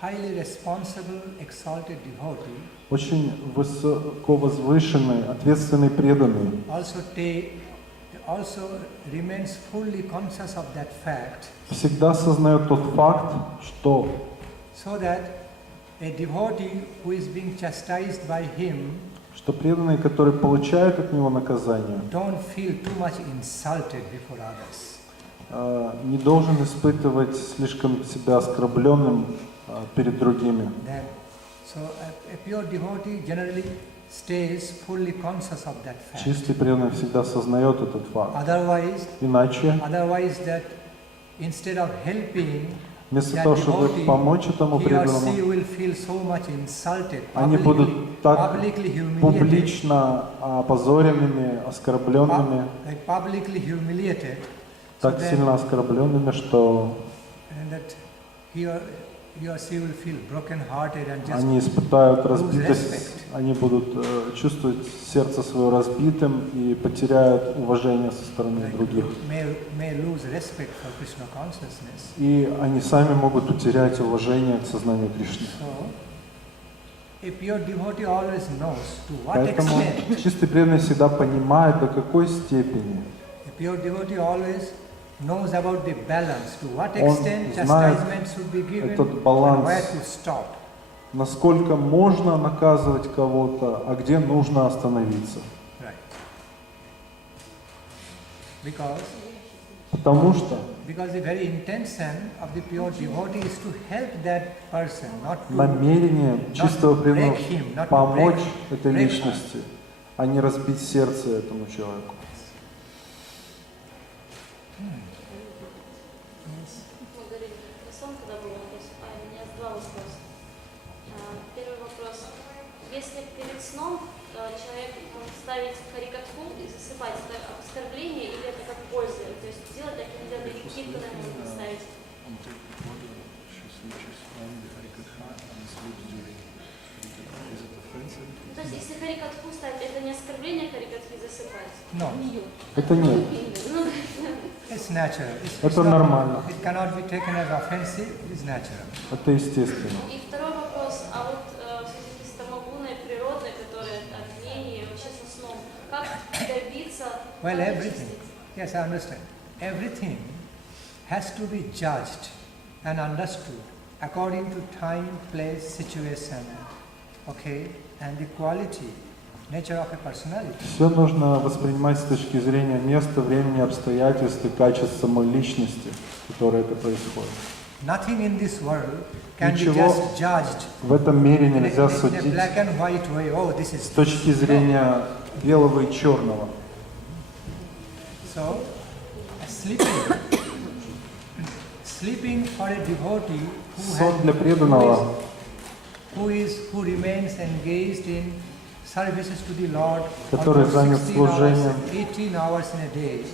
highly responsible, exalted devotee Очень высоко возвышенный, ответственный преданный also remains fully conscious of that fact, всегда осознает тот факт, что so that a devotee who is being chastised by him преданные, которые получают от него наказание, don't feel too much insulted before others. Не должен испытывать слишком себя оскорбленным перед другими. So a pure devotee generally stays fully conscious of that fact. Чистый преданный всегда осознает этот факт. Иначе, Otherwise that instead of helping вместо that того, чтобы devotee, помочь этому he or преданному, she will feel so much insulted, они будут так publicly humiliated, публично опозоренными, оскорбленными, publicly humiliated, так so сильно оскорбленными, что and that he or he will feel broken-hearted and just они испытают lose разбитость, respect. они будут чувствовать сердце свое разбитым и потеряют уважение со стороны других. May lose respect for Krishna consciousness. И они сами могут утерять уважение к сознанию Кришны. So, a pure devotee always knows to what Поэтому extent. чистый преданный всегда понимает, до какой степени A pure devotee always knows about the balance, to what Он extent знает chastisement should be given этот and баланс. where to stop. Насколько можно наказывать кого-то, а где нужно остановиться. Right. Because the very intention of the pure devotee is to help that person, not to намерение чистого преданного break him, not to помочь break этой her. личности, а не разбить сердце этому человеку. Благодарю. Сон, когда был вопрос, у меня два вопроса. Первый вопрос. Если перед сном человек может ставить карикатуру и засыпать, это оскорбление или это как польза? То есть делать так нельзя, или какие-то можно ставить? То есть если карикатуру ставить, это не оскорбление карикатуры засыпать? No, Это нет. Ну, it's natural. Это нормально. It cannot be taken as offensive. It's natural. Это естественно. И второй вопрос, а вот в связи с тамогунной природой, которая от мнений, вообще со сном, как добиться Well, everything. очистить? Yes, I understand. Everything has to be judged and understood according to time, place, situation, okay, and the quality, nature of a personality. Все нужно воспринимать с точки зрения места, времени, обстоятельств и качеств самой личности, в которой это происходит. Nothing in this world can be Ничего just judged в этом мире in a нельзя black судить and white way. Oh, this is с точки зрения белого и черного. So, sleeping for a devotee Сон для преданного, who remains engaged in services to the Lord который almost занят 16 служением hours, 18 hours in a day,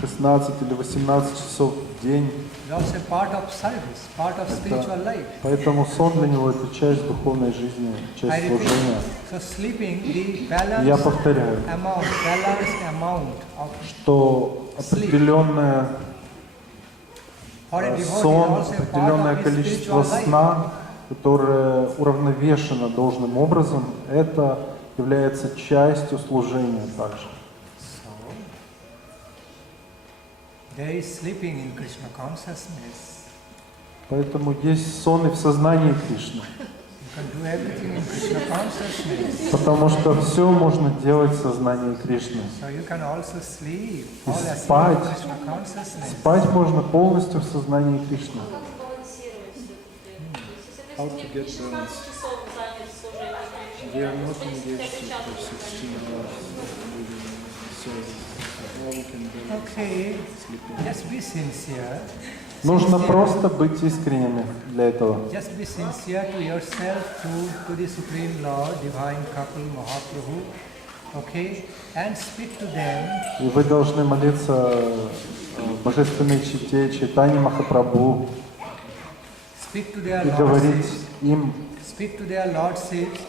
16 или 18 часов в день. is also part of service, part of spiritual life. Поэтому сон для него — это часть духовной жизни, I часть repeat, служения. so sleeping, the Я balanced повторяю, amount of что определенное for a devotee сон, is also part определенное of his количество spiritual life. сна, которое уравновешено должным образом, это является частью служения также. So, there is sleeping in Krishna consciousness. Поэтому есть сон и в сознании Кришны. You can do everything in Krishna consciousness. Потому что все можно делать в сознании Кришны. So you can also sleep, И all asleep спать. in Krishna consciousness. Спать можно полностью в сознании Кришны. Как сбалансировать все-таки? То есть, если, допустим, не 16 часов занят служением, а 45 часов Okay, just be sincere. Нужно Sincere. просто быть искренними для этого. Just be sincere to yourself, to the Supreme Lord, Divine Couple, Mahaprabhu, okay, and speak to them. И вы должны молиться Божественной Чите, Чайтанье Махапрабху, Speak to their и говорить lordships. им, Speak to their lordships.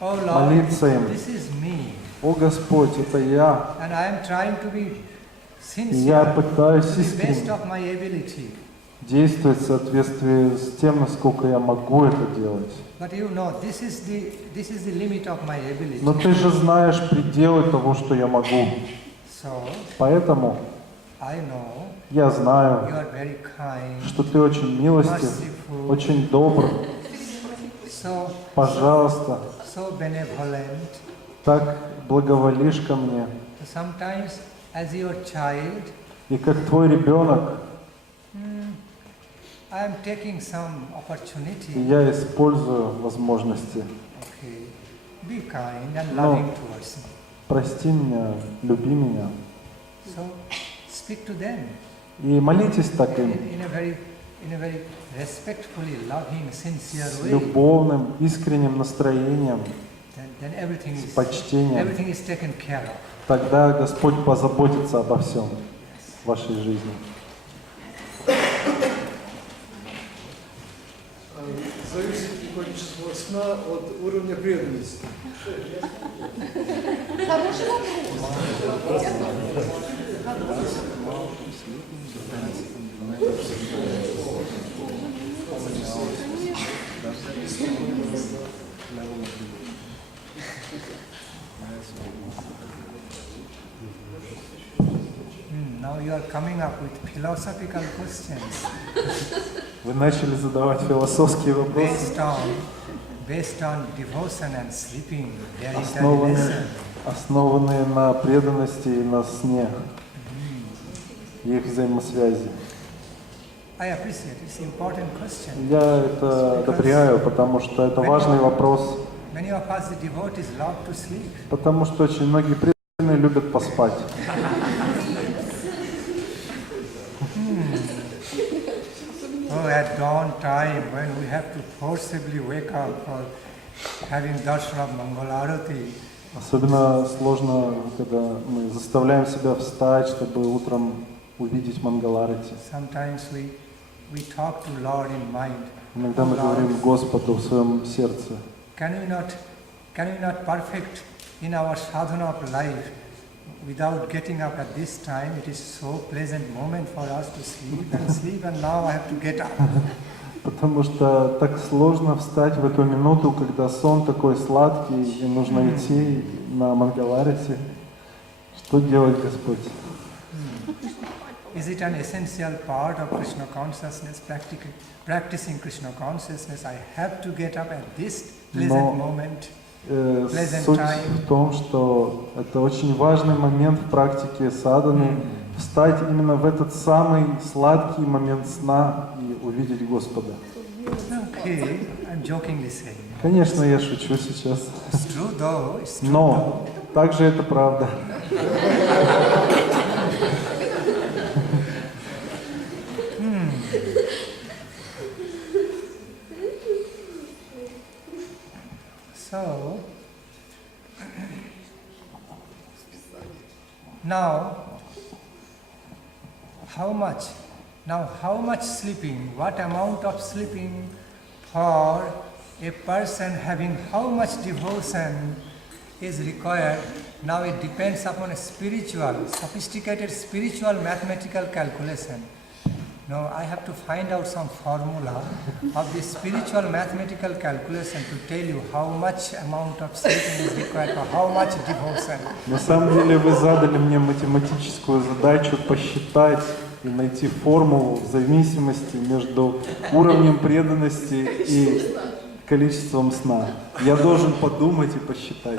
Oh Lord, молиться им: this is me, «О Господь, это я, and I am trying to be и я sincere пытаюсь to the best искренне of my ability. действовать в соответствии с тем, насколько я могу это делать». But you know, this is the limit of my ability. Но ты же знаешь пределы того, что я могу. So Поэтому I know я you знаю, are very kind, что ты очень милостив, merciful, очень добр. so Пожалуйста, so benevolent. так благоволишь ко мне. So sometimes, as your child, И как твой ребенок, I am taking some opportunity. я использую возможности. Okay, be kind and No. loving towards me. Прости меня, люби меня. So speak to them И молитесь так им, in a very respectfully, loving, sincere с way. любовным, искренним настроением, Then everything с почтением. is taken care of. Тогда Господь позаботится обо всем в вашей жизни. сна от уровня преданности. Хороший вопрос. Now you are coming up with philosophical questions Вы начали задавать философские вопросы, based on devotion and sleeping, their основанные, interrelation. основанные на преданности и на сне, и их взаимосвязи. I appreciate it's important question. Я это одобряю, потому что это важный вопрос, Many of us, the devotees, love to sleep. потому что очень многие преданные любят поспать. Oh, at dawn time, when we have to forcibly wake up for having darshan of Mangalarati, Особенно сложно, когда мы заставляем себя встать, чтобы утром увидеть Мангаларати. sometimes we talk to Lord in mind. Иногда мы говорим Господу в своем сердце: Can we not perfect in our sadhana of life without getting up at this time? It is so pleasant moment for us to sleep, and now I have to get up. Потому что так сложно встать в эту минуту, когда сон такой сладкий, и нужно идти на Мангаларати. Что делать, Господь? Is it an essential part of Krishna consciousness, practicing Krishna consciousness? I have to get up at this pleasant moment. Суть в том, что это очень важный момент в практике садханы, встать именно в этот самый сладкий момент сна и увидеть Господа. Okay, I'm jokingly saying. Конечно, я шучу сейчас. It's true though. It's true Но также это правда. So now, how much sleeping? What amount of sleeping for a person having how much devotion is required? Now it depends upon a sophisticated spiritual mathematical calculation. No, I have to find out some formula of the spiritual mathematical calculation to tell you how much amount of sleeping is required for how much devotion. На самом деле вы задали мне математическую задачу посчитать и найти формулу зависимости между уровнем преданности и количеством сна. Я должен подумать и посчитать.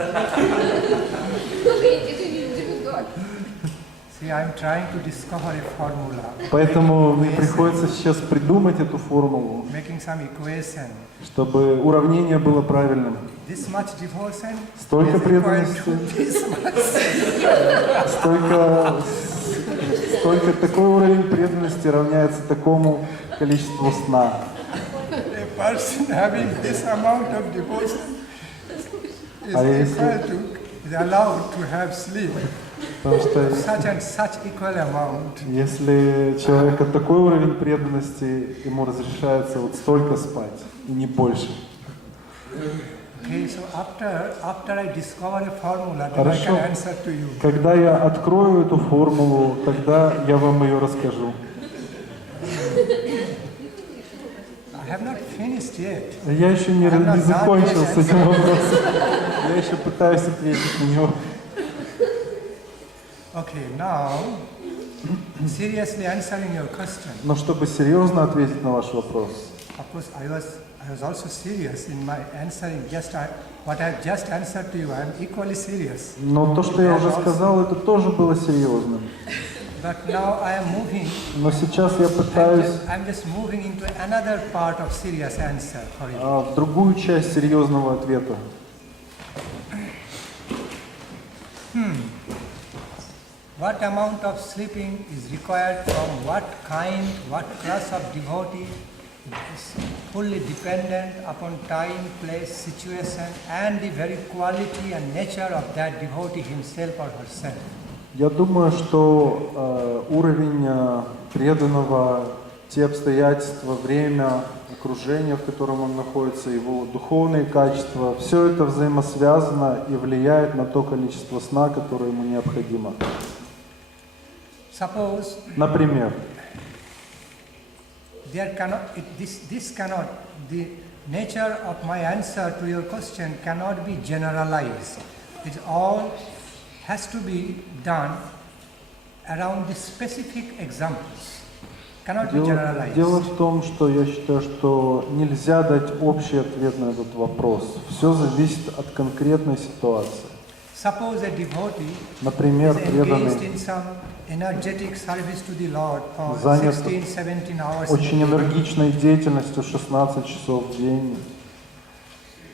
See, I'm trying to discover a formula. Поэтому мне приходится сейчас придумать эту формулу, Making some equation. чтобы уравнение было правильным. This much devotion Столько is equal to преданности, this much. столько такой уровень преданности равняется такому количеству сна. A person having this amount of devotion is allowed to have sleep. Потому что Such and such equal amount. если человека такой уровень преданности, ему разрешается вот столько спать, и не больше. Okay, so after I discover a formula, then I can answer to you. Когда я открою эту формулу, тогда я вам ее расскажу. I have not finished yet. Я еще не закончил с этим вопросом. Я еще пытаюсь ответить на него. Okay, now, seriously answering your question. Но чтобы серьезно ответить на ваш вопрос, Of course, I was also serious in my answering. What I have just answered to you, I am equally serious. но то, что я уже сказал, это тоже было серьезным. But now I am moving. Но сейчас я пытаюсь I'm just moving into another part of serious answer for you. в другую часть серьезного ответа. What amount of sleeping is required from what class of devotee is fully dependent upon time, place, situation and the very quality and nature of that devotee himself or herself. Я думаю, что уровень преданного, те обстоятельства, время, окружение, в котором он находится, его духовные качества, все это взаимосвязано и влияет на то количество сна, которое ему необходимо. Suppose, Например, the nature of my answer to your question cannot be generalized. It all has to be done around the specific examples. Cannot be generalized. Дело в том, что я считаю, что нельзя дать общий ответ на этот вопрос. Все зависит от конкретной ситуации. Suppose a devotee Например, is engaged преданный in some energetic service to the Lord for занят 16-17 hours очень a day. энергичной деятельностью 16 часов в день.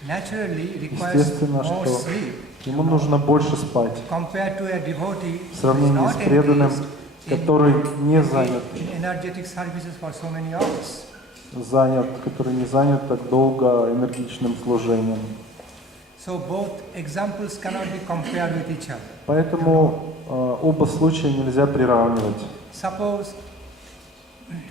Naturally requires Естественно, more что sleep ему нужно больше спать. compared to a devotee В who is сравнении not с преданным, engaged который не занят, in energetic services for so many hours. который не занят так долго энергичным служением. So both examples cannot be compared with each other. Поэтому оба случая нельзя приравнивать. Suppose an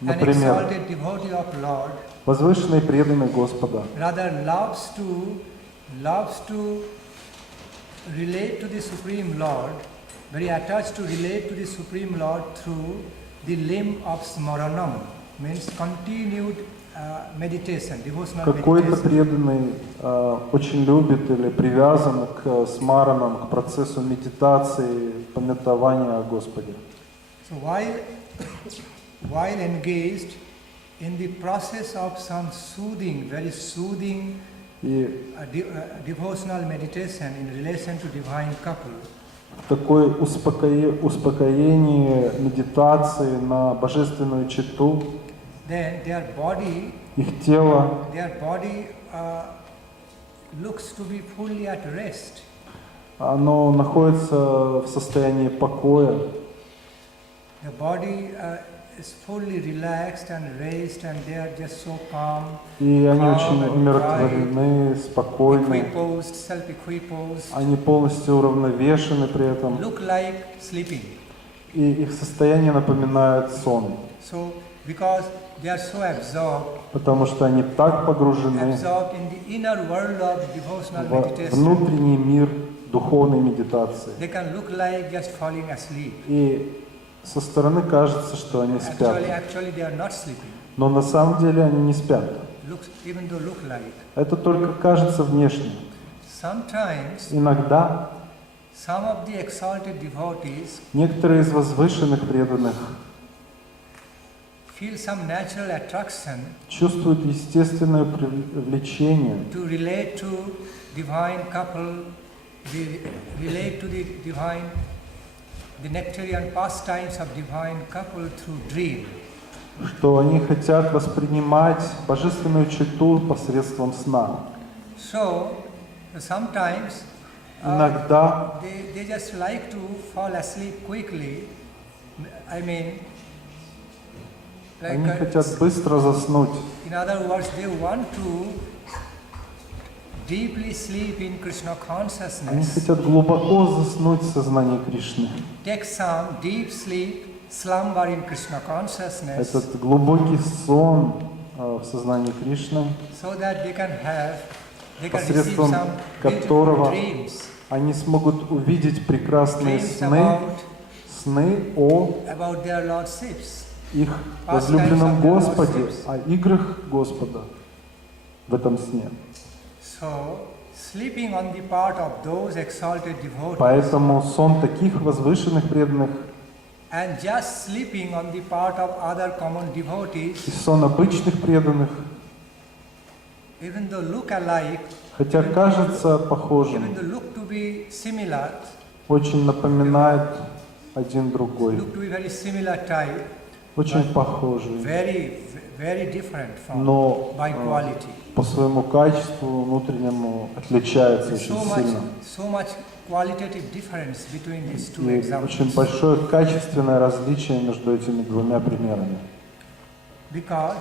Например, exalted devotee of Lord возвышенный преданный Господа rather loves to relate to the Supreme Lord, very attached to relate to the Supreme Lord through the limb of smaranam, means continued meditation, devotional какой-то meditation. преданный очень любит или привязан к смаранам, к процессу медитации, памятования о Господе. So while engaged in the process of some soothing, very soothing И devotional meditation in relation to divine couple, такое успокоение медитации на божественную читу, then their body их тело looks to be fully at rest. оно находится в состоянии покоя, The body is fully relaxed and raised, and they are just so calm, и они calm очень and умиротворены, спокойны, equiposed, self-equiposed, они полностью уравновешены при этом, look like sleeping. и их состояние напоминает сон, So, because they are so absorbed потому что они так погружены in the inner world of devotional в meditation, внутренний мир духовной медитации. they can look like just falling asleep. И со стороны кажется, что они спят, Actually, they are not sleeping. но на самом деле они не спят. Even though look like. Это только кажется внешне. Sometimes Иногда some of the exalted devotees некоторые из возвышенных преданных feel some natural attraction чувствуют естественное влечение to relate to divine couple, relate to the divine, the nectarian pastimes of divine couple through dream. что они хотят воспринимать божественную читу посредством сна. So sometimes Иногда they just like to fall asleep quickly. I mean, like они хотят быстро заснуть. in other words, they want to deeply sleep in Krishna Они consciousness. хотят глубоко заснуть в сознании Кришны. Take some deep sleep, slumber in Krishna consciousness, Этот глубокий сон в сознании Кришны, so that they can receive посредством some которого beautiful dreams они смогут увидеть прекрасные Dreams сны о about their lordships. их возлюбленном Господе, о играх Господа в этом сне. So, sleeping on the part of those exalted devotees Поэтому сон таких возвышенных преданных and just sleeping on the part of other common и devotees, сон обычных преданных, even though look alike, хотя кажется похожим, even though look to be similar, очень напоминает один другой, look to be very similar type, очень похожий, very different from но by quality. по своему качеству внутреннему отличается очень сильно. So much qualitative difference between these two И examples. очень большое качественное различие между этими двумя примерами. Because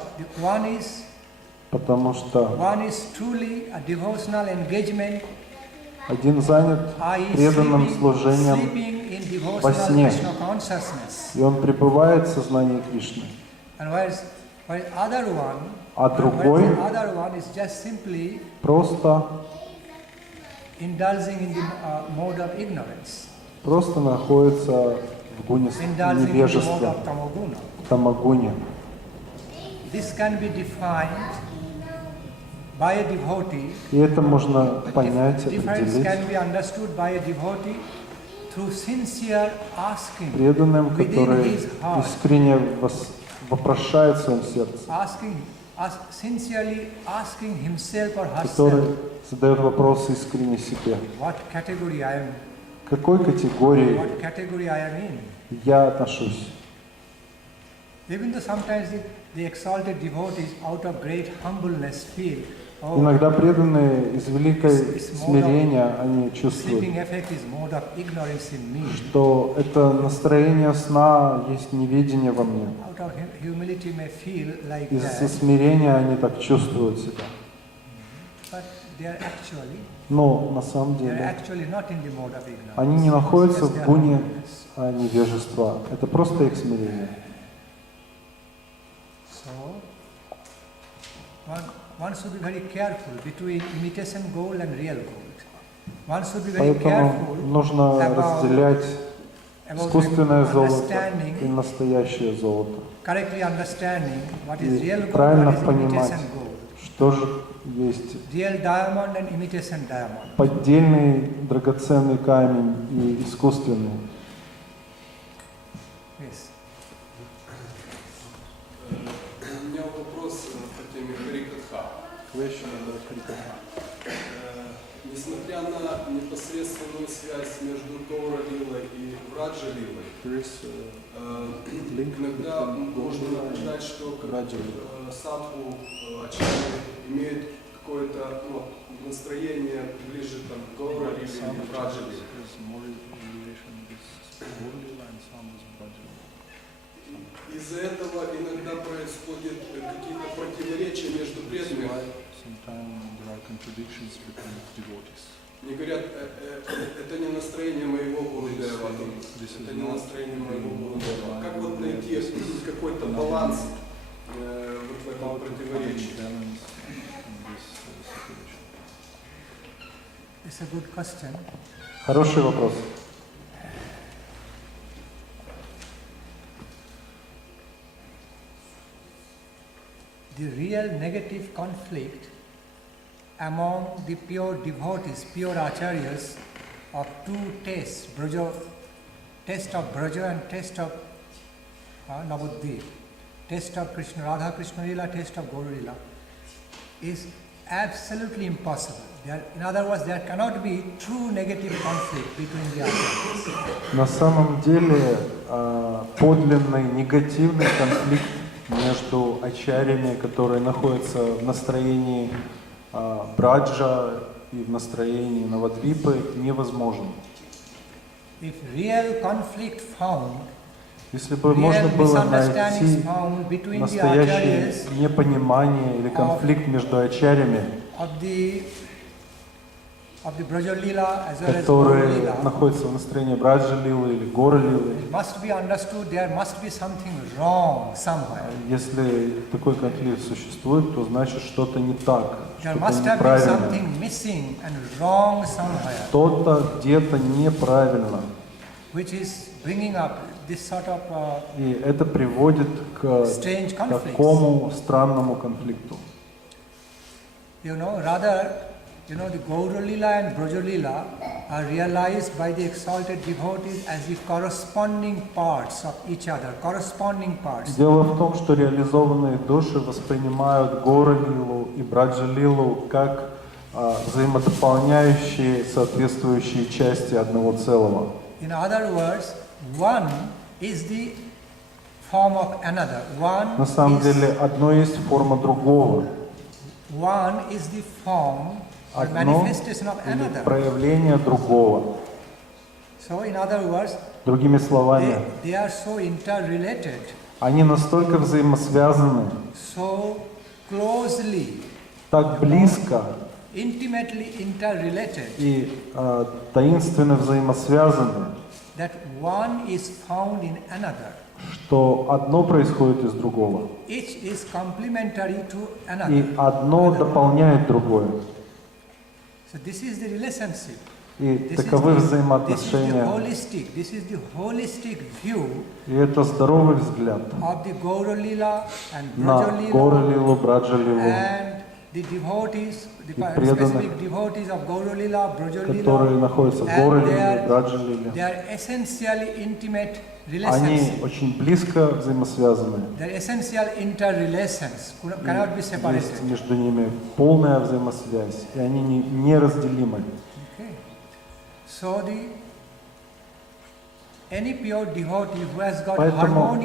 Потому что one is truly a devotional engagement, один занят преданным служением sleeping in devotional во сне, Krishna consciousness. и он пребывает в сознании Кришны. And while other one А другой the other one is just simply просто indulging in the mode of ignorance, находится в гуне indulging in the mode невежества, of tamoguna. тамагуне. This can be defined by a devotee. И это можно понять, Difference определить can be understood by a devotee through sincere asking преданным, within который his heart, искренне вопрошает в своем сердце, sincerely asking himself or который herself, задает вопрос искренне себе. what category I am, К какой категории what category I am in. я отношусь? Even though sometimes the exalted devotees out of great humbleness feel, oh, Иногда преданные из великой смирения, они чувствуют, sleeping effect is mode of ignorance in me. что это настроение сна есть неведение во мне. Out of humility may feel like Из-за that, смирения они так чувствуют себя. but they are actually Но на самом They are деле actually not in the mode of ignorance. они не находятся It's just в their гуне humbleness. невежества. Это просто их смирение. So, one should be very careful between imitation gold and real gold. One should be very Поэтому careful нужно about разделять искусственное золото и understanding, настоящее золото. correctly understanding what is И real gold, правильно what is понимать, imitation gold. что же есть Real diamond and imitation diamond. поддельный драгоценный камень и искусственный. Yes. У меня вопрос по теме Харикатха. Несмотря на непосредственную связь между Гаура-лилой и Враджа-лилой, иногда можно наблюдать, что садху, ачарьи имеют какое-то настроение ближе там, к Гаура-лиле или Враджа-лиле. Из-за этого иногда происходят какие-то противоречия между преданными. Мне говорят, это не настроение моего Гурудева, это не настроение моего Гурудева. Как вот найти какой-то баланс вот в этом противоречии? It's a good question. Хороший вопрос. The real negative conflict among the pure devotees, pure acharyas of two tastes, taste of Braja and taste of Navadvip, taste of Krishna, Radha Krishna Lila, taste of Gaura Lila, is absolutely impossible. In other words, there cannot be true negative conflict between the acharyas. На самом деле подлинный негативный конфликт между ачарьями, которые находятся в настроении браджа и в настроении Навадвипы, невозможен. If real conflict found, Если бы можно было найти between the настоящее acharyas непонимание или конфликт между ачарьями, of the Braja Lila as well as Gaura которые Lila, находятся в настроении браджа лилы или гора лилы, it must be understood there must be something wrong somewhere. если такой конфликт существует, то значит что-то не так, There что-то must have been неправильно. something missing and wrong somewhere, Что-то где-то неправильно. which is bringing up this sort of И это приводит к strange conflicts. такому странному конфликту. The Gaura Lila and Braja Lila are realized by the exalted devotees as the corresponding parts of each other, corresponding parts. Дело в том, что реализованные души воспринимают Гора-лилу и Браджа-лилу как взаимодополняющие, соответствующие части одного целого. In other words, one is the form of another. На самом деле, одно есть форма другого. One is the form or Одно manifestation of или another. проявление другого. So, in other words, Другими словами, they are so interrelated, они настолько взаимосвязаны, so closely, так близко intimately interrelated, и таинственно взаимосвязаны, that one is found in another. что одно происходит из другого. Each is complementary to another. И одно дополняет другое. So this is the relationship. И таковы взаимоотношения. This is the holistic view И это здоровый взгляд of the Gaura Lila and на Braja Гора-лилу, Браджа-лилу, and the devotees, the преданных, specific devotees of Gaura Lila, Braja которые Lila, находятся в and Гора-лиле, Браджа-лиле. they are essentially intimate Они relationship. очень близко взаимосвязаны. Their essential interrelations cannot be Есть separated. между ними полная взаимосвязь, и они неразделимы. Okay. So any pure devotee who has got Поэтому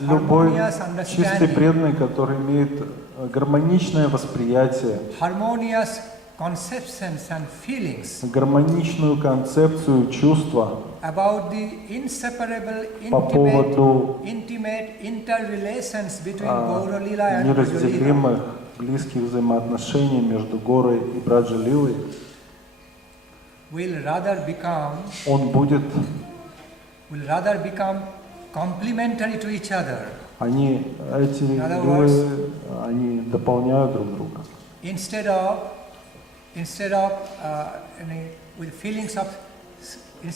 любой harmonious чистый understanding, преданный, который имеет гармоничное восприятие, harmonious conceptions and feelings гармоничную концепцию чувства about the inseparable, по поводу intimate interrelations between Gaura Lila and Braja Lila, неразделимых близких взаимоотношений между Горой и Браджа-лилой, will rather become complementary to each other. эти лилы, они дополняют друг друга. Instead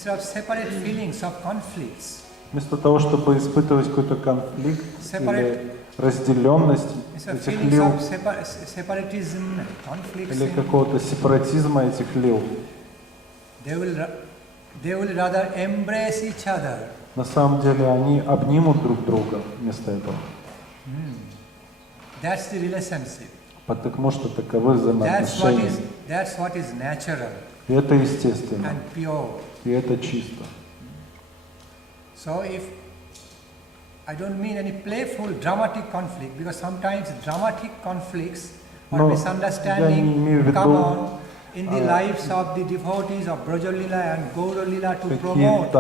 of separate feelings of conflicts, Вместо того, чтобы испытывать какой-то конфликт или разделенность этих feelings лил, of separatism, conflicts, или какого-то сепаратизма этих лил, they will rather embrace each other. на самом деле они обнимут друг друга вместо этого. That's the relationship. Потому что таковы взаимоотношения. That's what is natural И это естественно. and pure. И это чисто. So if I don't mean any playful, dramatic conflict, because sometimes dramatic conflicts or Но я не имею в misunderstanding виду, come on in the lives of the devotees of Braja Lila and Gaura Lila to promote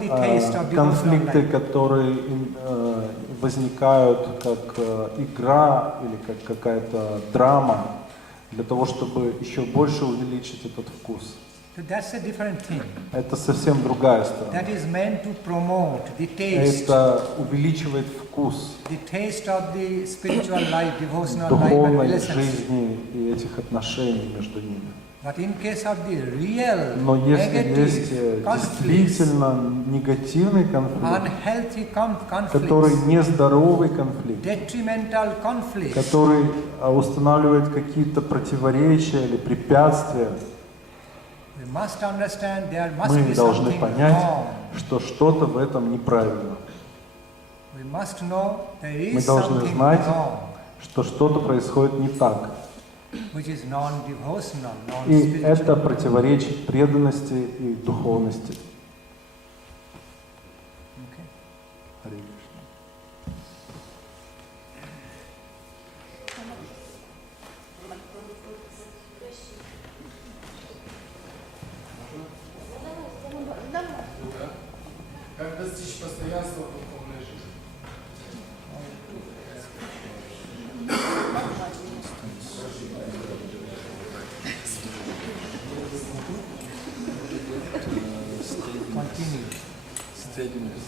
the taste of devotional конфликты, life. которые возникают как игра или как какая-то драма, для того, чтобы еще больше увеличить этот вкус. So that's a different thing. Это совсем другая сторона. That is meant to promote the taste, Это увеличивает вкус the taste of the spiritual life, devotional life and духовной relationship. жизни и этих отношений между ними. But in case of the real Но если есть negative conflicts, действительно негативный конфликт, unhealthy который conflicts, нездоровый конфликт, detrimental conflicts, который устанавливает какие-то противоречия или препятствия, we must understand there must мы be должны something понять, wrong. что что-то в этом неправильно. We must know there Мы is должны something знать, wrong, что что-то происходит не так. which is non-devotional, И это non-spiritual. противоречит преданности и духовности. Okay. Харе Кришна. Как достичь постоянства в духовной жизни? Continue. Steadiness.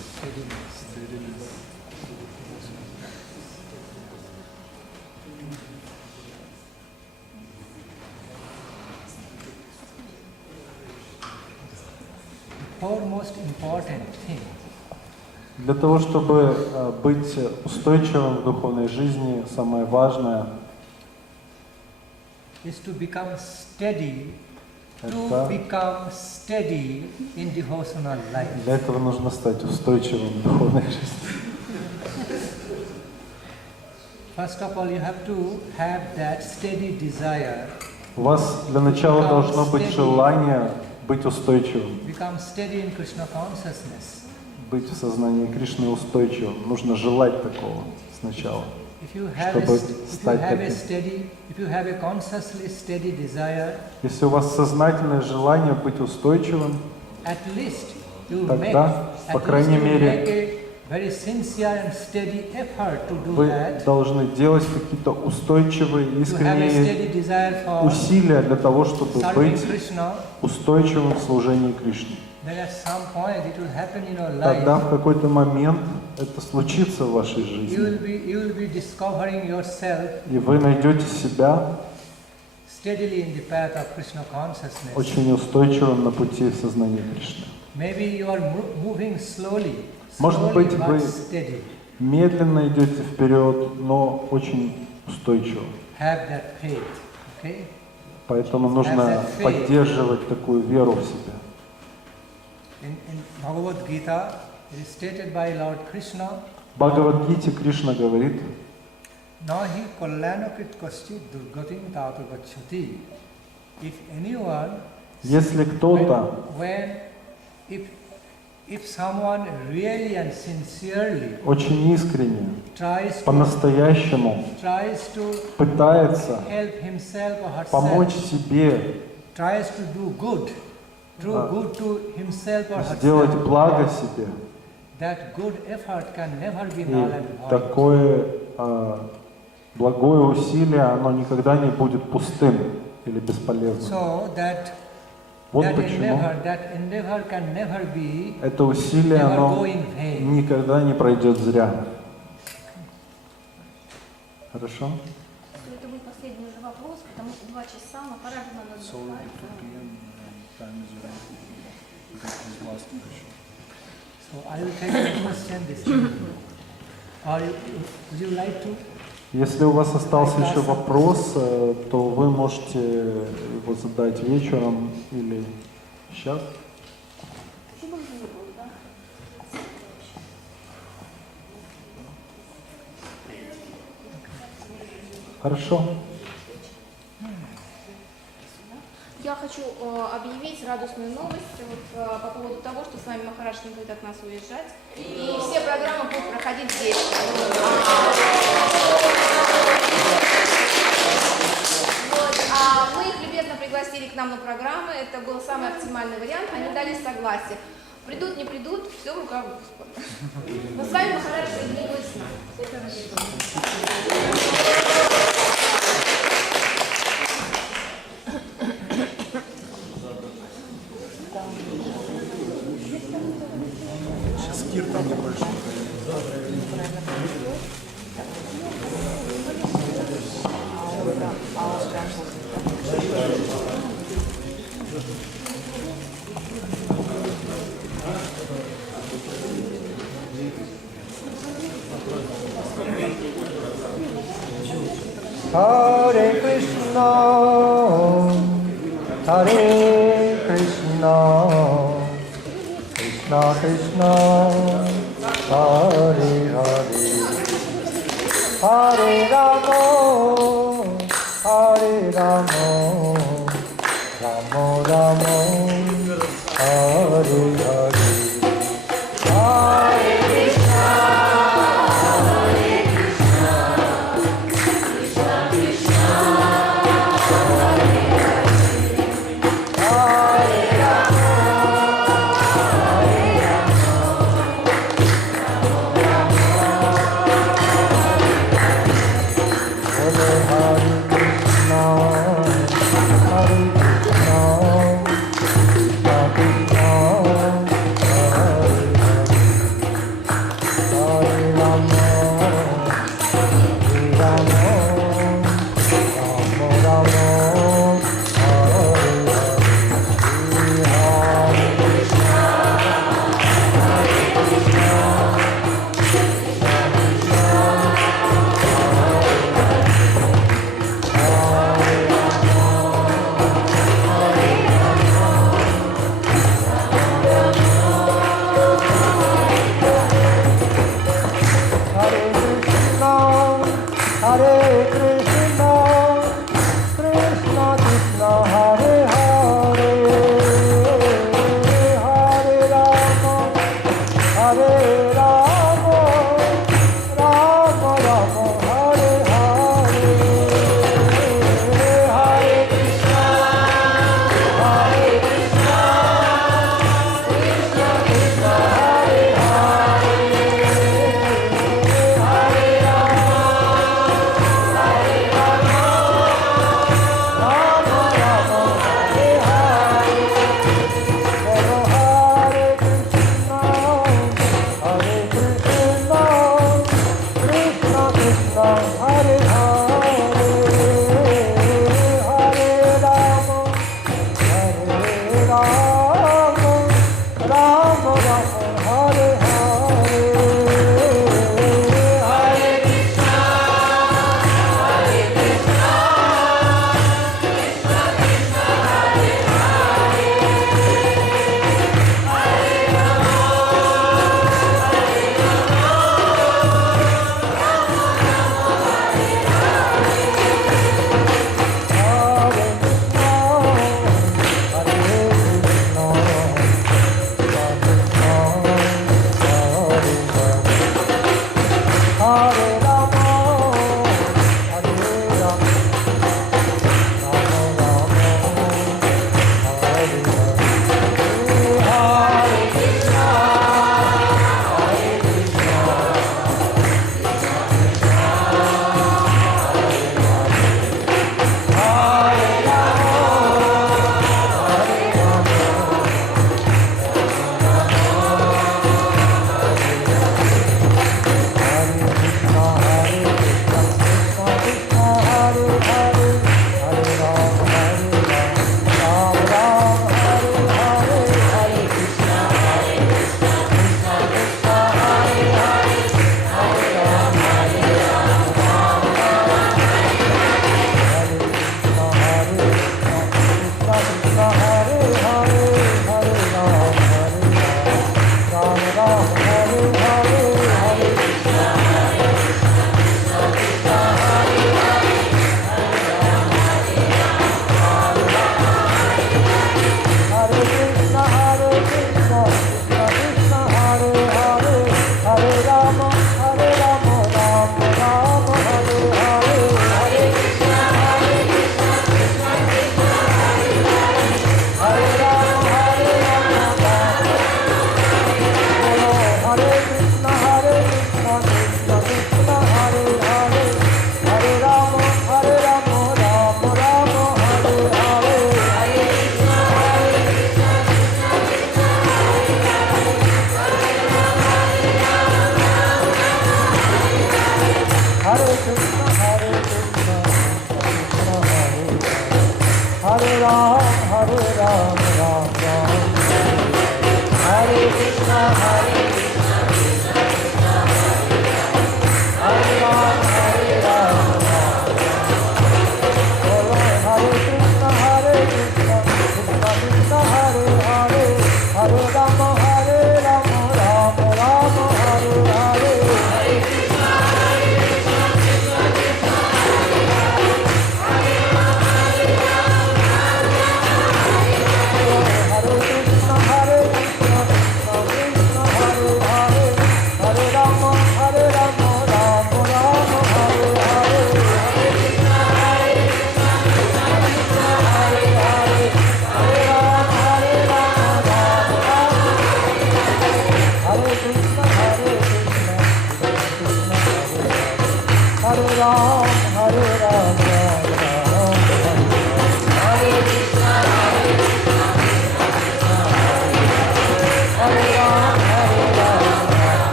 Foremost important thing Для того, чтобы быть устойчивым в духовной жизни, самое важное is to become steady, Это- in devotional life. для этого нужно стать устойчивым в духовной жизни. First of all, you have to have that steady desire, У вас для начала должно быть желание быть устойчивым, become steady in Krishna consciousness. быть в сознании Кришны устойчивым. Нужно желать такого сначала. If you have Чтобы стать if you have a consciously steady desire, Если у вас сознательное желание быть устойчивым, at least you Тогда, по крайней мере, make a very sincere and steady effort to do вы that. должны делать какие-то устойчивые, To have a искренние steady desire for усилия для того, чтобы serving быть Krishna. устойчивым в служении Кришне. then at some point it will happen in your тогда life. в какой-то момент это случится в вашей You жизни. will be discovering yourself И вы найдете себя steadily in the path of Krishna consciousness. очень устойчивым на пути сознания Кришны. Maybe you are moving slowly, Может быть, but вы steady. медленно идете вперед, но очень устойчиво. Have that faith, okay? Поэтому нужно поддерживать такую веру в себя. In Bhagavad Gita, it is stated by Lord Krishna, В Бхагавад-гите Кришна говорит: Nahi kalyanakrit kaschit durgatim tatu gacchati. If anyone, если кто-то if someone really and sincerely очень искренне, tries по-настоящему to пытается help himself or помочь herself, себе, tries to do good to himself or сделать herself, благо себе, that good effort can never be null and и void. такое благое усилие, оно никогда не будет пустым или бесполезным. So that Вот почему that endeavor can never be, это усилие, never оно go in vain. никогда не пройдет зря. Хорошо? Это был последний уже вопрос, потому что 2 часа, но пора же надо закрывать. So I will take the question this evening. Or would you like to? Если у вас остался еще вопрос, то вы можете его задать вечером или сейчас. Хорошо. Я хочу объявить радостную новость по поводу того, что с вами Махарадж не будет от нас уезжать. И все программы будут проходить здесь. Мы их любезно пригласили к нам на программы. Это был самый оптимальный вариант. Они дали согласие. Придут, не придут, все в руках Господа. Но с вами Махарадж не будет с нами. Сейчас кир там небольшой. Hare Krishna, Hare Krishna, Krishna Krishna, Hare Hare, Hare Rama, Hare Rama, Rama Rama, Hare Hare, Hare Krishna.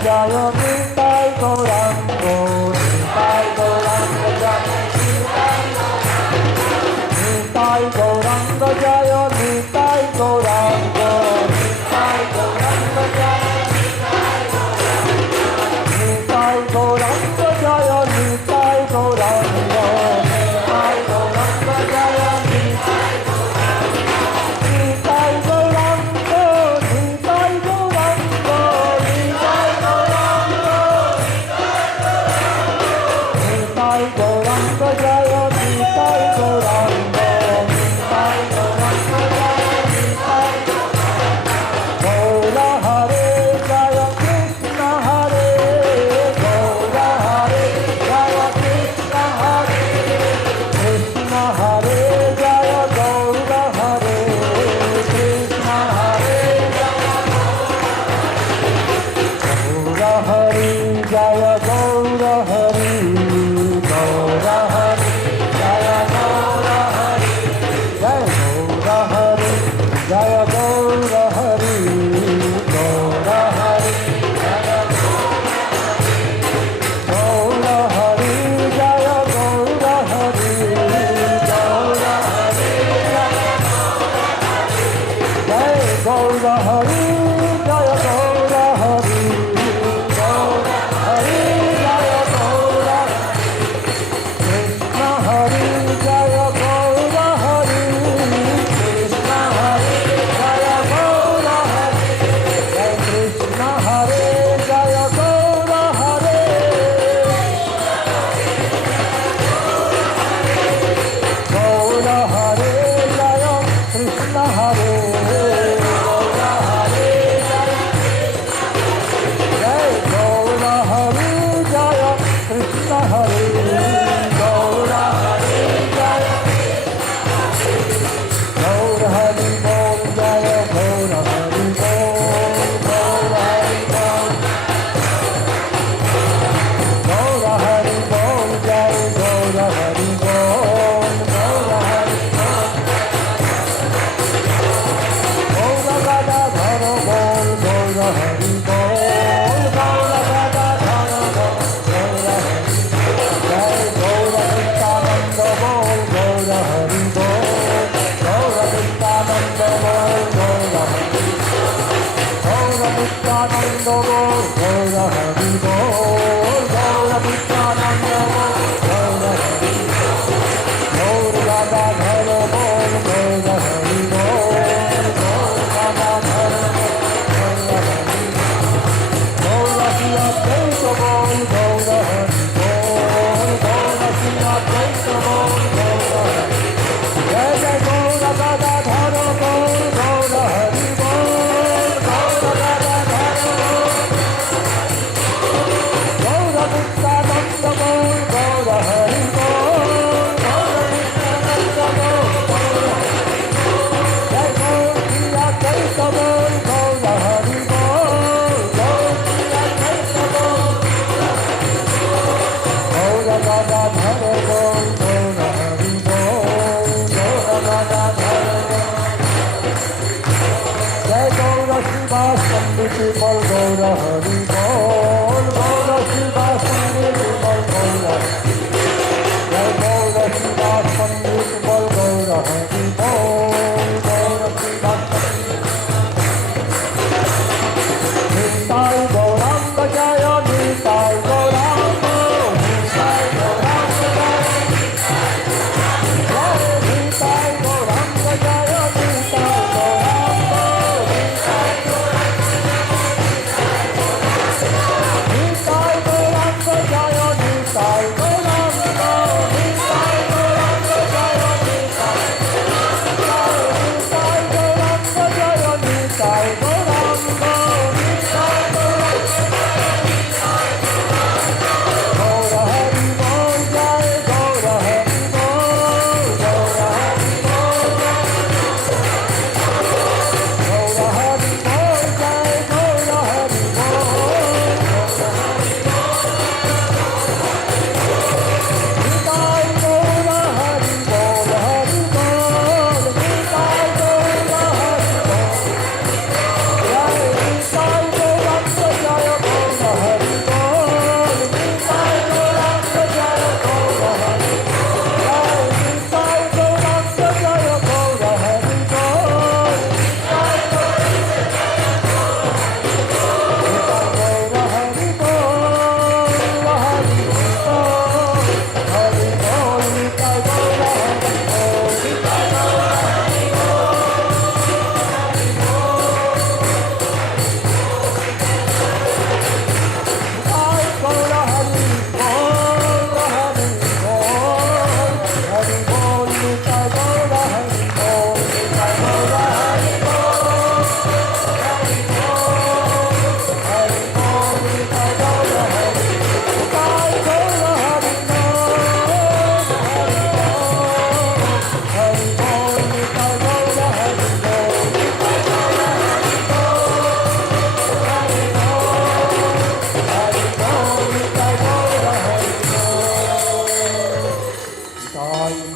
Jaya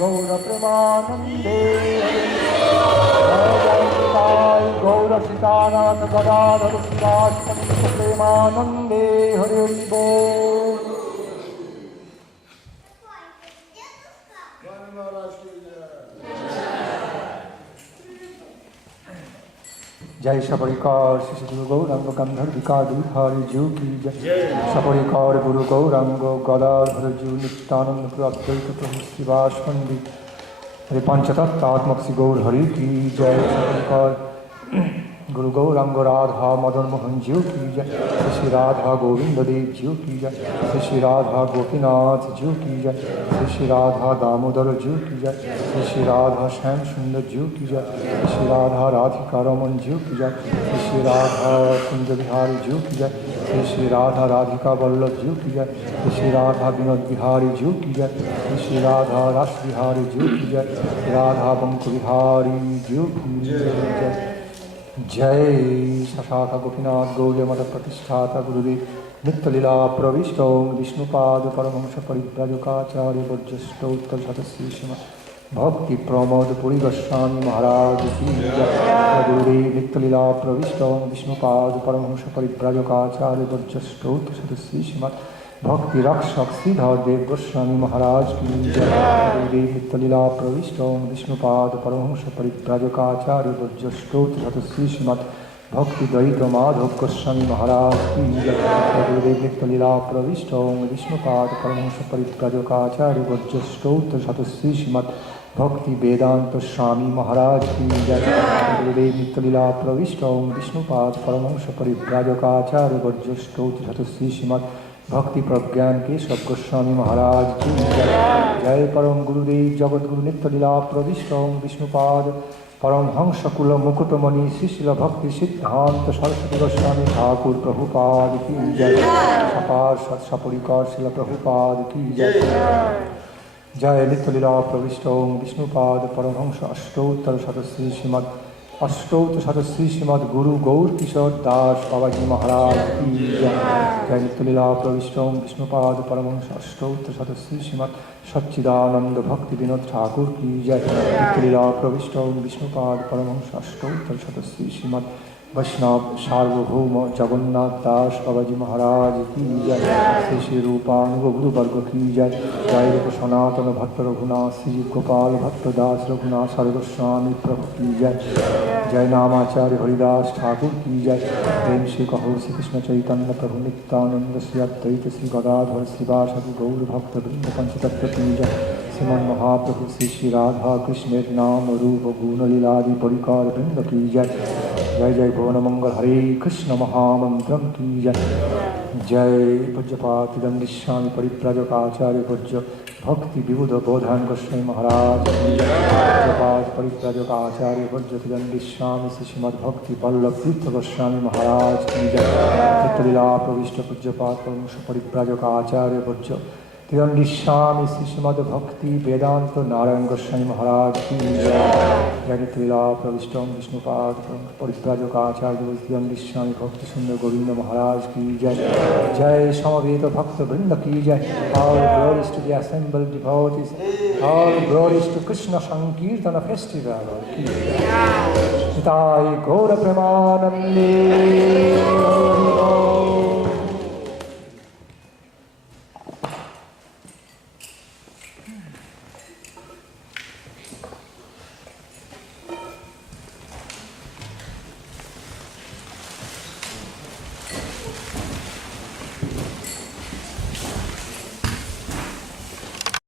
Gaura Premanande Jai Gaura Sitanath Gadadhar Sivashanti Premanande Hare Bol Swami Maharaj ki jai. Jai Saparikar Shri Guru Gauranga Gandharvika Dudhari Ju ki Jai Saparikar Guru Gauranga Gadadhar Ju Nityananda Prabhaita Prabhu Sivashanti Hare Panchatattva Shri Gaur Hari ki Jai Saparikar Guru Gauranga Radha Madan Mohan Ju ki Jai Shri Radha Govinda Dev Ju ki Jai Shri Radha Gopinath Ju ki Jai Shri Radha Damodar Ju ki Jai Shri Radha Shyam Sundar Ju ki Jai Shri Radha Radhika Raman Ju ki Jai Shri Radha Kunja Bihari Ju ki Jai Shri Radha Radhika Vallabh Ju ki Jai Shri Radha Vinod Bihari Ju ki Jai Shri Radha Ras Bihari Ju ki Jai Radha Banku Bihari Ju ki Jai Jai Shashaka Gopinath Gaudiya Mata Pratisthata Gurudev Nitya Lila Pravishto Vishnupad Paramahamsa Parivrajokacharya Vajrasto Uttar Satasya Shima Bhakti Pramod Puri Goswami Maharaj Ki Jai Gurudev Nitya Lila Pravishto Vishnupad Paramahamsa Parivrajokacharya Vajrasto Uttar Satasya Shima Bhakti Rakshak Siddhar Dev Goswami Maharaj Ki Jai Gurudev Nitya Lila Pravishto Vishnupad Paramahamsa Parivrajokacharya Vajrasto Uttar Satasya Shima Bhakti Daita Madhav Goswami Maharaj Ki Jai Gurudev Nitya Lila Pravishto Vishnupad Paramahamsa Parivrajokacharya Vajrasto Uttar Satasya Shima Bhakti Vedanta Swami Maharaj Ki Jai Gurudev Nitya Lila Pravishto Vishnupad Paramahamsa Parivrajokacharya Vajrasto Uttar Satasya Shima Bhakti Pragyan Keshav Goswami Maharaj Ki Jai Jai Param Gurudev Jagat Guru Nitya Lila Pravishto Vishnupad Paramhamsa Kula Mukutamani Sisila Bhakti Siddhanta Saraswati Goswami Thakur Prabhupada Ki Jai Sapar Sat Saparikar Sila Prabhupada Ki Jai Jai Nitya Lila Pravishto Vishnupad Paramhamsa Ashtotar Satasri Srimad Ashtotar Satasri Srimad Guru Gaur Kishore Das Babaji Maharaj Ki Jai Jai Nitya Lila Pravishto Vishnupad Paramhamsa Ashtotar Satasri Srimad Satchidananda Bhakti Vinod Thakur Ki Jai Nitya Lila Pravishto Vishnupad Paramhamsa Ashtotar Satasri Srimad Vaishnav Sarvabhauma Jagannath Das Babaji Maharaj Ki Jai Shri Shri Rupanuga Guru Varga Ki Jai Jai Rupa Sanatana Bhatta Raghunath Shri Gopal Bhatta Das Raghunath Sarvaswami Prabhu Ki Jai Jai Namacharya Haridas Thakur Ki Jai Prem Shri Kahur Shri Krishna Chaitanya Prabhu Nityananda Shri Advaita Shri Gadadhar Shri Vasadi Gaur Bhakta Vrinda Panchatattva Ki Jai Sriman Mahaprabhu Shri Shri Radha Krishna Nama Rupa Guna Liladi Parikar Vrinda Ki Jai Jai Jai Bhavana Mangal Hare Krishna Mahamantram Ki Jai Jai Pujapati Dandishwami Parivrajokacharya Pujya Bhakti Vibuddha Bodhan Goswami Maharaj Ki Jai Pujapati Parivrajokacharya Pujya Dandishwami Srimad Bhakti Vallabh Tirtha Goswami Maharaj Ki Jai Nitya Lila Pravishta Pujapati Paramasha Parivrajokacharya Pujya Tirandishwami Srimad Bhakti Vedanta Narayan Goswami Maharaj Ki Jai Nitya Lila Pravishta Vishnupad Parivrajokacharya Tirandishwami Bhakti Sundar Govinda Maharaj Ki Jai Jai Samaveta Bhakta Vrinda Ki Jai All glories to the assembled devotees All glories to Krishna Sankirtana Festival Ki Jai Nitai Gaura Premanande